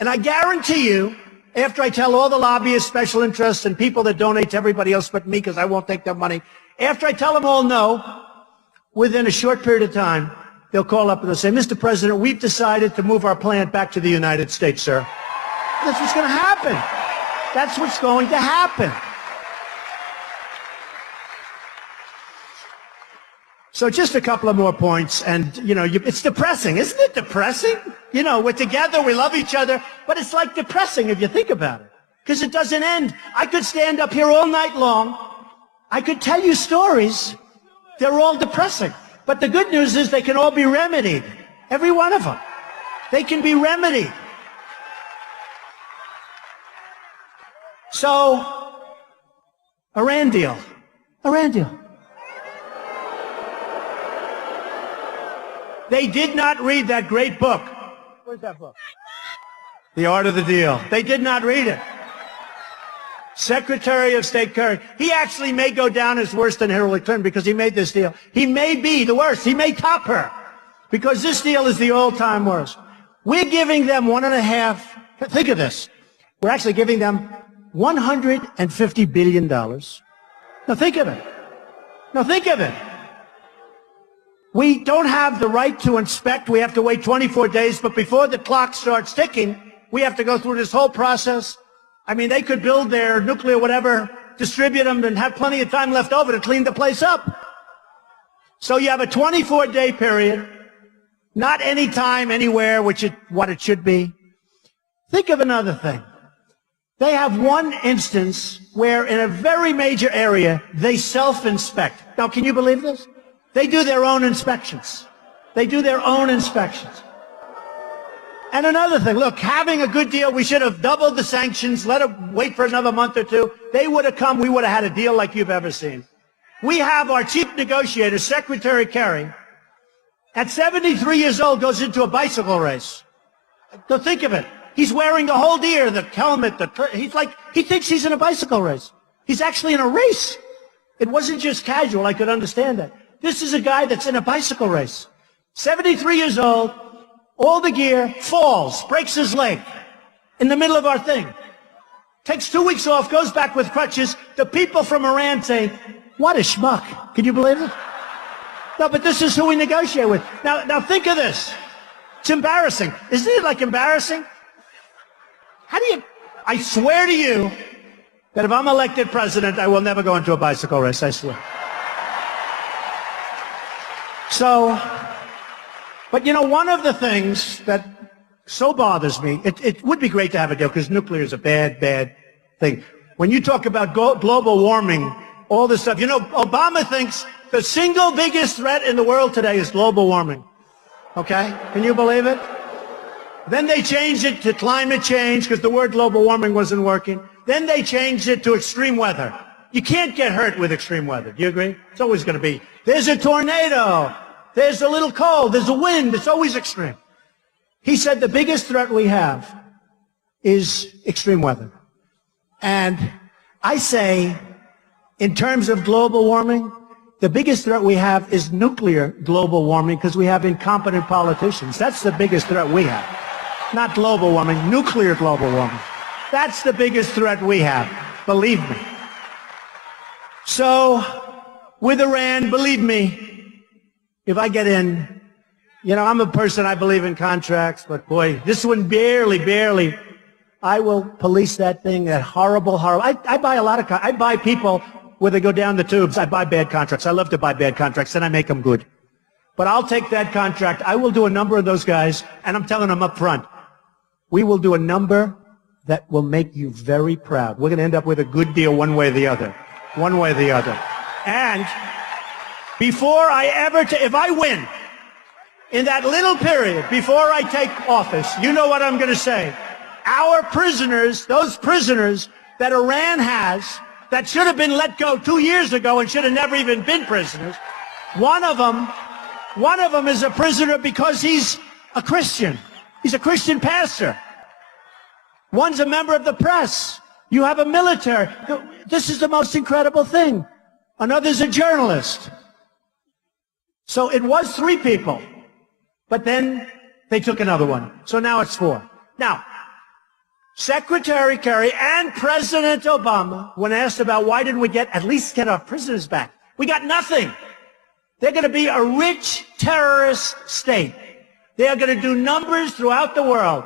And I guarantee you, after I tell all the lobbyists, special interests, and people that donate to everybody else but me because I won't take their money, after I tell them all no, within a short period of time, they'll call up and they'll say, Mr. President, we've decided to move our plant back to the United States, sir. That's what's going to happen. That's what's going to happen. So just a couple of more points, and, you know, it's depressing. Isn't it depressing? You know, we're together, we love each other, but it's like depressing if you think about it, because it doesn't end. I could stand up here all night long. I could tell you stories. They're all depressing. But the good news is they can all be remedied. Every one of them. They can be remedied. So, Iran deal. Iran deal. They did not read that great book. Where's that book? The Art of the Deal. They did not read it. Secretary of State Kerry. He actually may go down as worse than Hillary Clinton because he made this deal. He may be the worst. He may top her because this deal is the all-time worst. We're giving them think of this. We're actually giving them $150 billion. Now think of it. Now think of it. We don't have the right to inspect. We have to wait 24 days, but before the clock starts ticking, We have to go through this whole process. I mean, they could build their nuclear whatever, distribute them, and have plenty of time left over to clean the place up. So you have a 24-day period, not any time, anywhere, what it should be. Think of another thing. They have one instance where in a very major area, they self-inspect. Now, can you believe this? They do their own inspections. They do their own inspections. And another thing, look, having a good deal, we should have doubled the sanctions, let them wait for another month or two. They would have come, we would have had a deal like you've ever seen. We have our chief negotiator, Secretary Kerry, at 73 years old, goes into a bicycle race. So think of it. He's wearing the whole gear, the helmet, he thinks he's in a bicycle race. He's actually in a race. It wasn't just casual, I could understand that. This is a guy that's in a bicycle race. 73 years old, all the gear, falls, breaks his leg in the middle of our thing. Takes 2 weeks off, goes back with crutches. The people from Iran say, what a schmuck. Can you believe it? No, but this is who we negotiate with. Now think of this. It's embarrassing. Isn't it like embarrassing? I swear to you that if I'm elected president, I will never go into a bicycle race, I swear. So, but you know, one of the things that so bothers me, it would be great to have a deal because nuclear is a bad, bad thing. When you talk about global warming, all this stuff, you know, Obama thinks the single biggest threat in the world today is global warming. Okay? Can you believe it? Then they changed it to climate change because the word global warming wasn't working. Then they changed it to extreme weather. You can't get hurt with extreme weather. Do you agree? It's always going to be, there's a tornado, there's a little cold, there's a wind, it's always extreme. He said the biggest threat we have is extreme weather. And I say, in terms of global warming, the biggest threat we have is nuclear global warming because we have incompetent politicians. That's the biggest threat we have. Not global warming, nuclear global warming. That's the biggest threat we have, believe me. So, with Iran, believe me, if I get in, you know, I'm a person, I believe in contracts, but boy, this one barely, I will police that thing, that horrible. I buy a lot of, I buy people where they go down the tubes. I buy bad contracts. I love to buy bad contracts, and I make them good. But I'll take that contract. I will do a number of those guys, and I'm telling them up front, we will do a number that will make you very proud. We're going to end up with a good deal one way or the other. One way or the other. And before I ever, if I win, in that little period, before I take office, you know what I'm going to say. Our prisoners, those prisoners that Iran has, that should have been let go 2 years ago and should have never even been prisoners, one of them is a prisoner because he's a Christian. He's a Christian pastor. One's a member of the press. You have a military. This is the most incredible thing. Another's a journalist. So it was 3 people, but then they took another one. So now it's 4. Now, Secretary Kerry and President Obama, when asked about why didn't we at least get our prisoners back, we got nothing. They're going to be a rich terrorist state. They are going to do numbers throughout the world.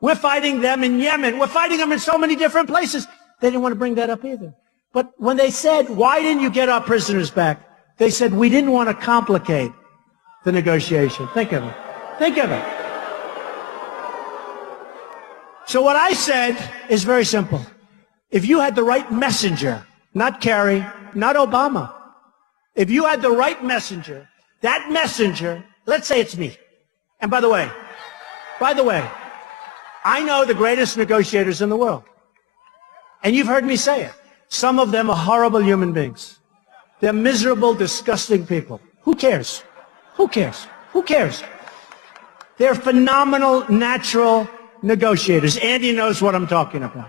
We're fighting them in Yemen. We're fighting them in so many different places. They didn't want to bring that up either. But when they said, why didn't you get our prisoners back? They said, we didn't want to complicate the negotiation. Think of it. Think of it. So what I said is very simple. If you had the right messenger, not Kerry, not Obama, if you had the right messenger, that messenger, let's say it's me. And by the way, I know the greatest negotiators in the world. And you've heard me say it. Some of them are horrible human beings. They're miserable, disgusting people. Who cares? Who cares? Who cares? They're phenomenal, natural negotiators. Andy knows what I'm talking about.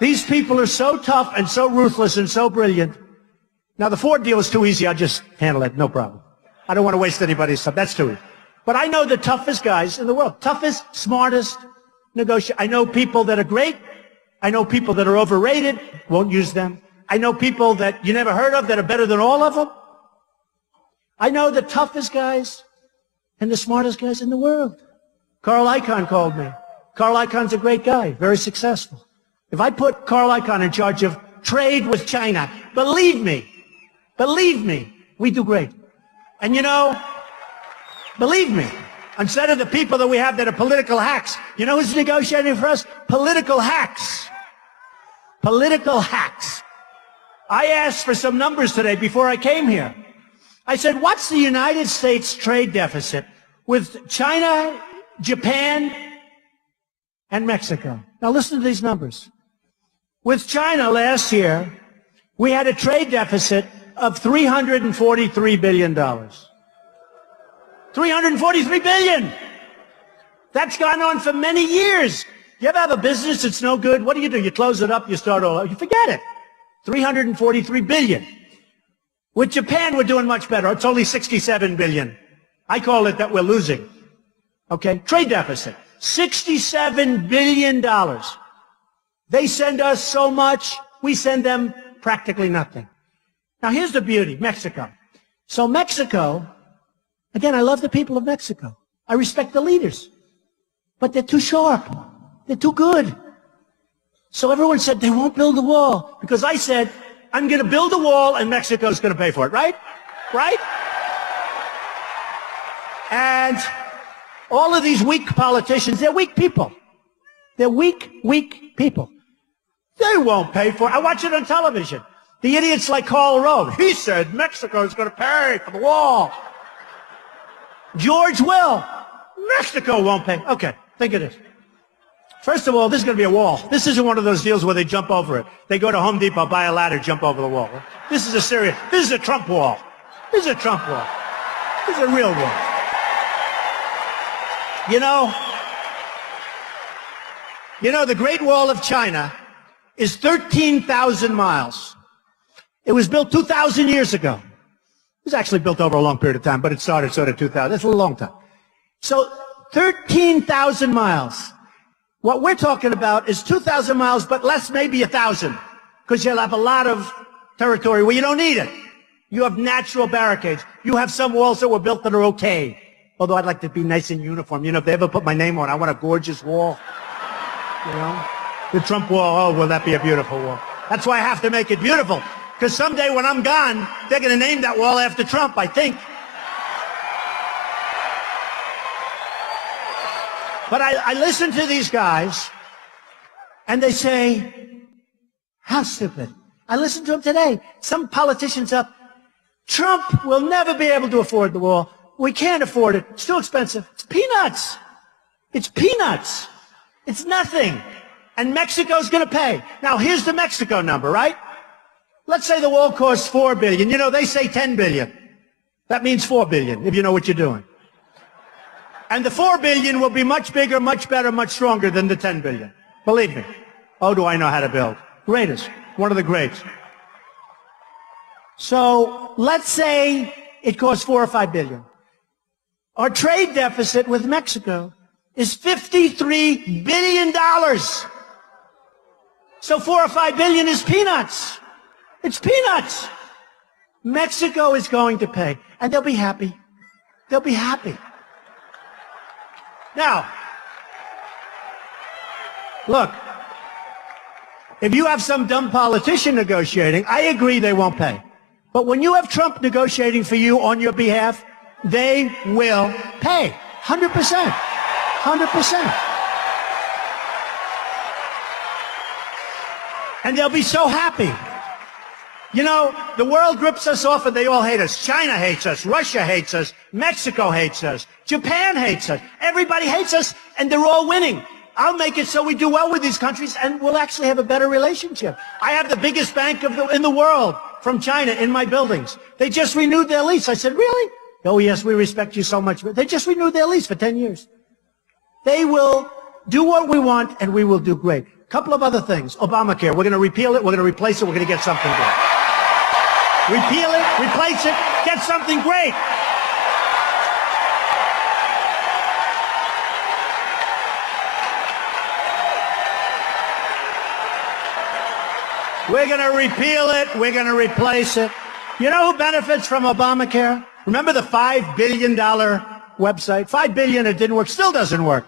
These people are so tough and so ruthless and so brilliant. Now, the Ford deal is too easy. I'll just handle it. No problem. I don't want to waste anybody's time. That's too easy. But I know the toughest guys in the world. Toughest, smartest negotiators. I know people that are great. I know people that are overrated. Won't use them. I know people that you never heard of that are better than all of them. I know the toughest guys and the smartest guys in the world. Carl Icahn called me. Carl Icahn's a great guy, very successful. If I put Carl Icahn in charge of trade with China, believe me, we do great. And you know, believe me, instead of the people that we have that are political hacks, you know who's negotiating for us? Political hacks. Political hacks. I asked for some numbers today before I came here. I said, what's the United States trade deficit with China, Japan, and Mexico? Now listen to these numbers. With China last year, we had a trade deficit of $343 billion. $343 billion! That's gone on for many years. You ever have a business that's no good? What do? You close it up, you start all over. You forget it. $343 billion. With Japan, we're doing much better. It's only $67 billion. I call it that we're losing. Okay? Trade deficit. $67 billion. They send us so much, we send them practically nothing. Now here's the beauty, Mexico. So Mexico, again, I love the people of Mexico. I respect the leaders. But they're too sharp. They're too good. So everyone said they won't build the wall. Because I said, I'm going to build a wall and Mexico's going to pay for it, right? Right? And all of these weak politicians, they're weak people. They're weak people. They won't pay for it. I watch it on television. The idiots like Karl Rove. He said Mexico's going to pay for the wall. George Will. Mexico won't pay. Okay, think of this. First of all, this is going to be a wall. This isn't one of those deals where they jump over it. They go to Home Depot, buy a ladder, jump over the wall. This is this is a Trump wall. This is a Trump wall. This is a real wall. You know, the Great Wall of China is 13,000 miles. It was built 2,000 years ago. It was actually built over a long period of time, but it started sort of 2,000. That's a long time. So 13,000 miles. What we're talking about is 2,000 miles, but less maybe 1,000, because you'll have a lot of territory where you don't need it. You have natural barricades. You have some walls that were built that are okay. Although I'd like to be nice in uniform. You know, if they ever put my name on, I want a gorgeous wall. You know? The Trump wall, oh, will that be a beautiful wall? That's why I have to make it beautiful. Because someday when I'm gone, they're going to name that wall after Trump, I think. But I listen to these guys, and they say, how stupid. I listened to them today. Some politicians up, Trump will never be able to afford the wall. We can't afford it. It's too expensive. It's peanuts. It's peanuts. It's nothing. And Mexico's going to pay. Now, here's the Mexico number, right? Let's say the wall costs $4 billion. You know, they say $10 billion. That means $4 billion, if you know what you're doing. And the $4 billion will be much bigger, much better, much stronger than the $10 billion. Believe me. Oh, do I know how to build. Greatest. One of the greats. So let's say it costs $4 or $5 billion. Our trade deficit with Mexico is $53 billion. So $4 or $5 billion is peanuts. It's peanuts. Mexico is going to pay, and they'll be happy. They'll be happy. Now, look, if you have some dumb politician negotiating, I agree they won't pay. But when you have Trump negotiating for you on your behalf, they will pay. 100%. 100%. And they'll be so happy. You know, the world rips us off and they all hate us. China hates us. Russia hates us. Mexico hates us. Japan hates us. Everybody hates us, and they're all winning. I'll make it so we do well with these countries, and we'll actually have a better relationship. I have the biggest bank in the world from China in my buildings. They just renewed their lease. I said, really? Oh, yes, we respect you so much. They just renewed their lease for 10 years. They will do what we want, and we will do great. A couple of other things. Obamacare. We're going to repeal it. We're going to replace it. We're going to get something great. Repeal it, replace it, get something great. We're going to repeal it. We're going to replace it. You know who benefits from Obamacare? Remember the $5 billion website? $5 billion, it didn't work, still doesn't work.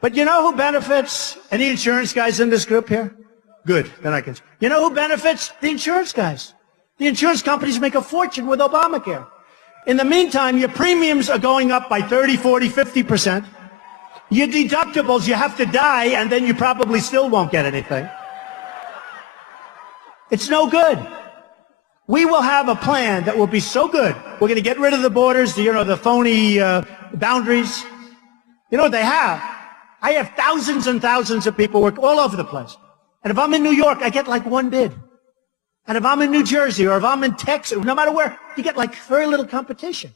But you know who benefits? Any insurance guys in this group here? Good, then I can. You know who benefits? The insurance guys. The insurance companies make a fortune with Obamacare. In the meantime, your premiums are going up by 30, 40, 50%. Your deductibles, you have to die, and then you probably still won't get anything. It's no good. We will have a plan that will be so good. We're going to get rid of the borders, the phony boundaries. You know what they have? I have thousands and thousands of people work all over the place. And if I'm in New York, I get like one bid. And if I'm in New Jersey or if I'm in Texas, no matter where, you get like very little competition.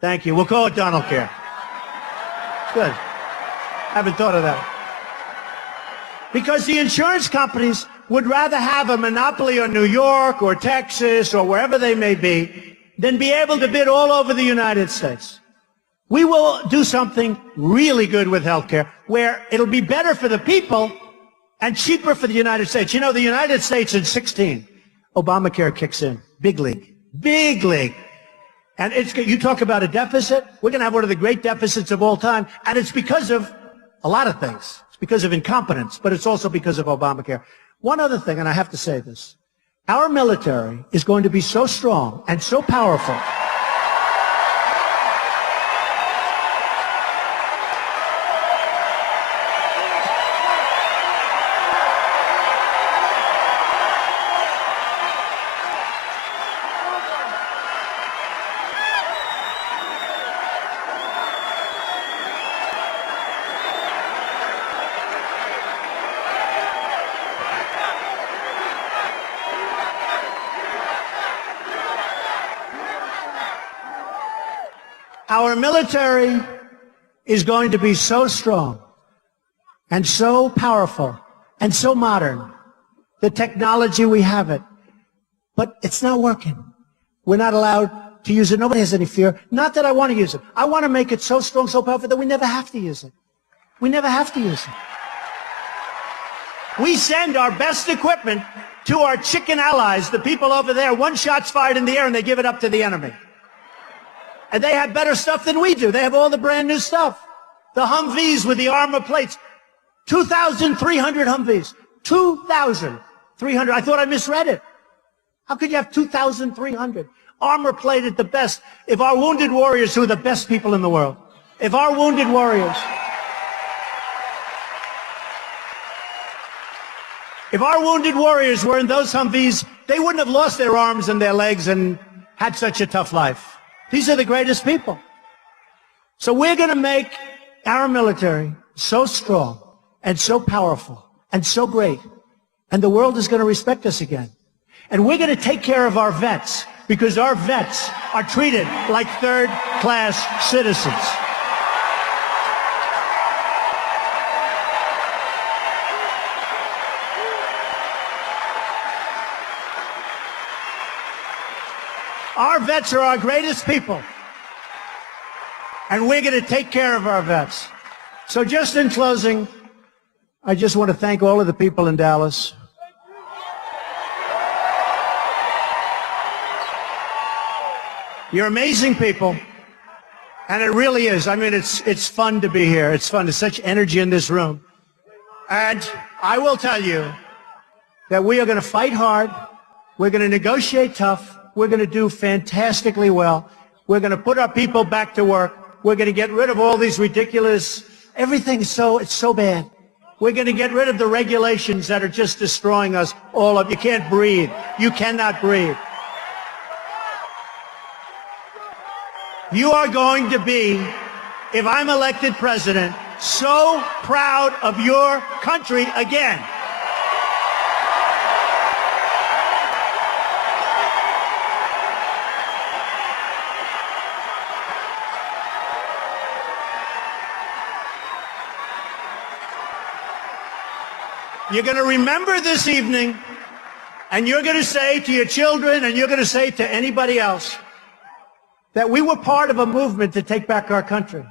Thank you. We'll call it Donald Care. Good. Haven't thought of that. Because the insurance companies would rather have a monopoly on New York or Texas or wherever they may be than be able to bid all over the United States. We will do something really good with healthcare where it'll be better for the people and cheaper for the United States. You know, the United States in 16, Obamacare kicks in. Big league. Big league. And you talk about a deficit. We're going to have one of the great deficits of all time. And it's because of a lot of things. It's because of incompetence, but it's also because of Obamacare. One other thing, and I have to say this. Our military is going to be so strong and so powerful. Our military is going to be so strong and so powerful and so modern. The technology, we have it. But it's not working. We're not allowed to use it. Nobody has any fear. Not that I want to use it. I want to make it so strong, so powerful that we never have to use it. We never have to use it. We send our best equipment to our chicken allies, the people over there. One shot's fired in the air and they give it up to the enemy. And they have better stuff than we do. They have all the brand new stuff. The Humvees with the armor plates. 2,300 Humvees. 2,300. I thought I misread it. How could you have 2,300? Armor plated, the best. If our wounded warriors, who are the best people in the world, if our wounded warriors, were in those Humvees, they wouldn't have lost their arms and their legs and had such a tough life. These are the greatest people. So we're going to make our military so strong and so powerful and so great. And the world is going to respect us again. And we're going to take care of our vets because our vets are treated like third-class citizens. Our vets are our greatest people, and we're going to take care of our vets. So just in closing, I just want to thank all of the people in Dallas. You're amazing people, and it really is. I mean, it's fun to be here. It's fun. There's such energy in this room. And I will tell you that we are going to fight hard. We're going to negotiate tough. We're going to do fantastically well. We're going to put our people back to work. We're going to get rid of all these ridiculous, it's so bad. We're going to get rid of the regulations that are just destroying us all up. You can't breathe. You cannot breathe. You are going to be, if I'm elected president, so proud of your country again. You're going to remember this evening, and you're going to say to your children, and you're going to say to anybody else, that we were part of a movement to take back our country.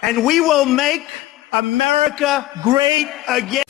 And we will make America great again.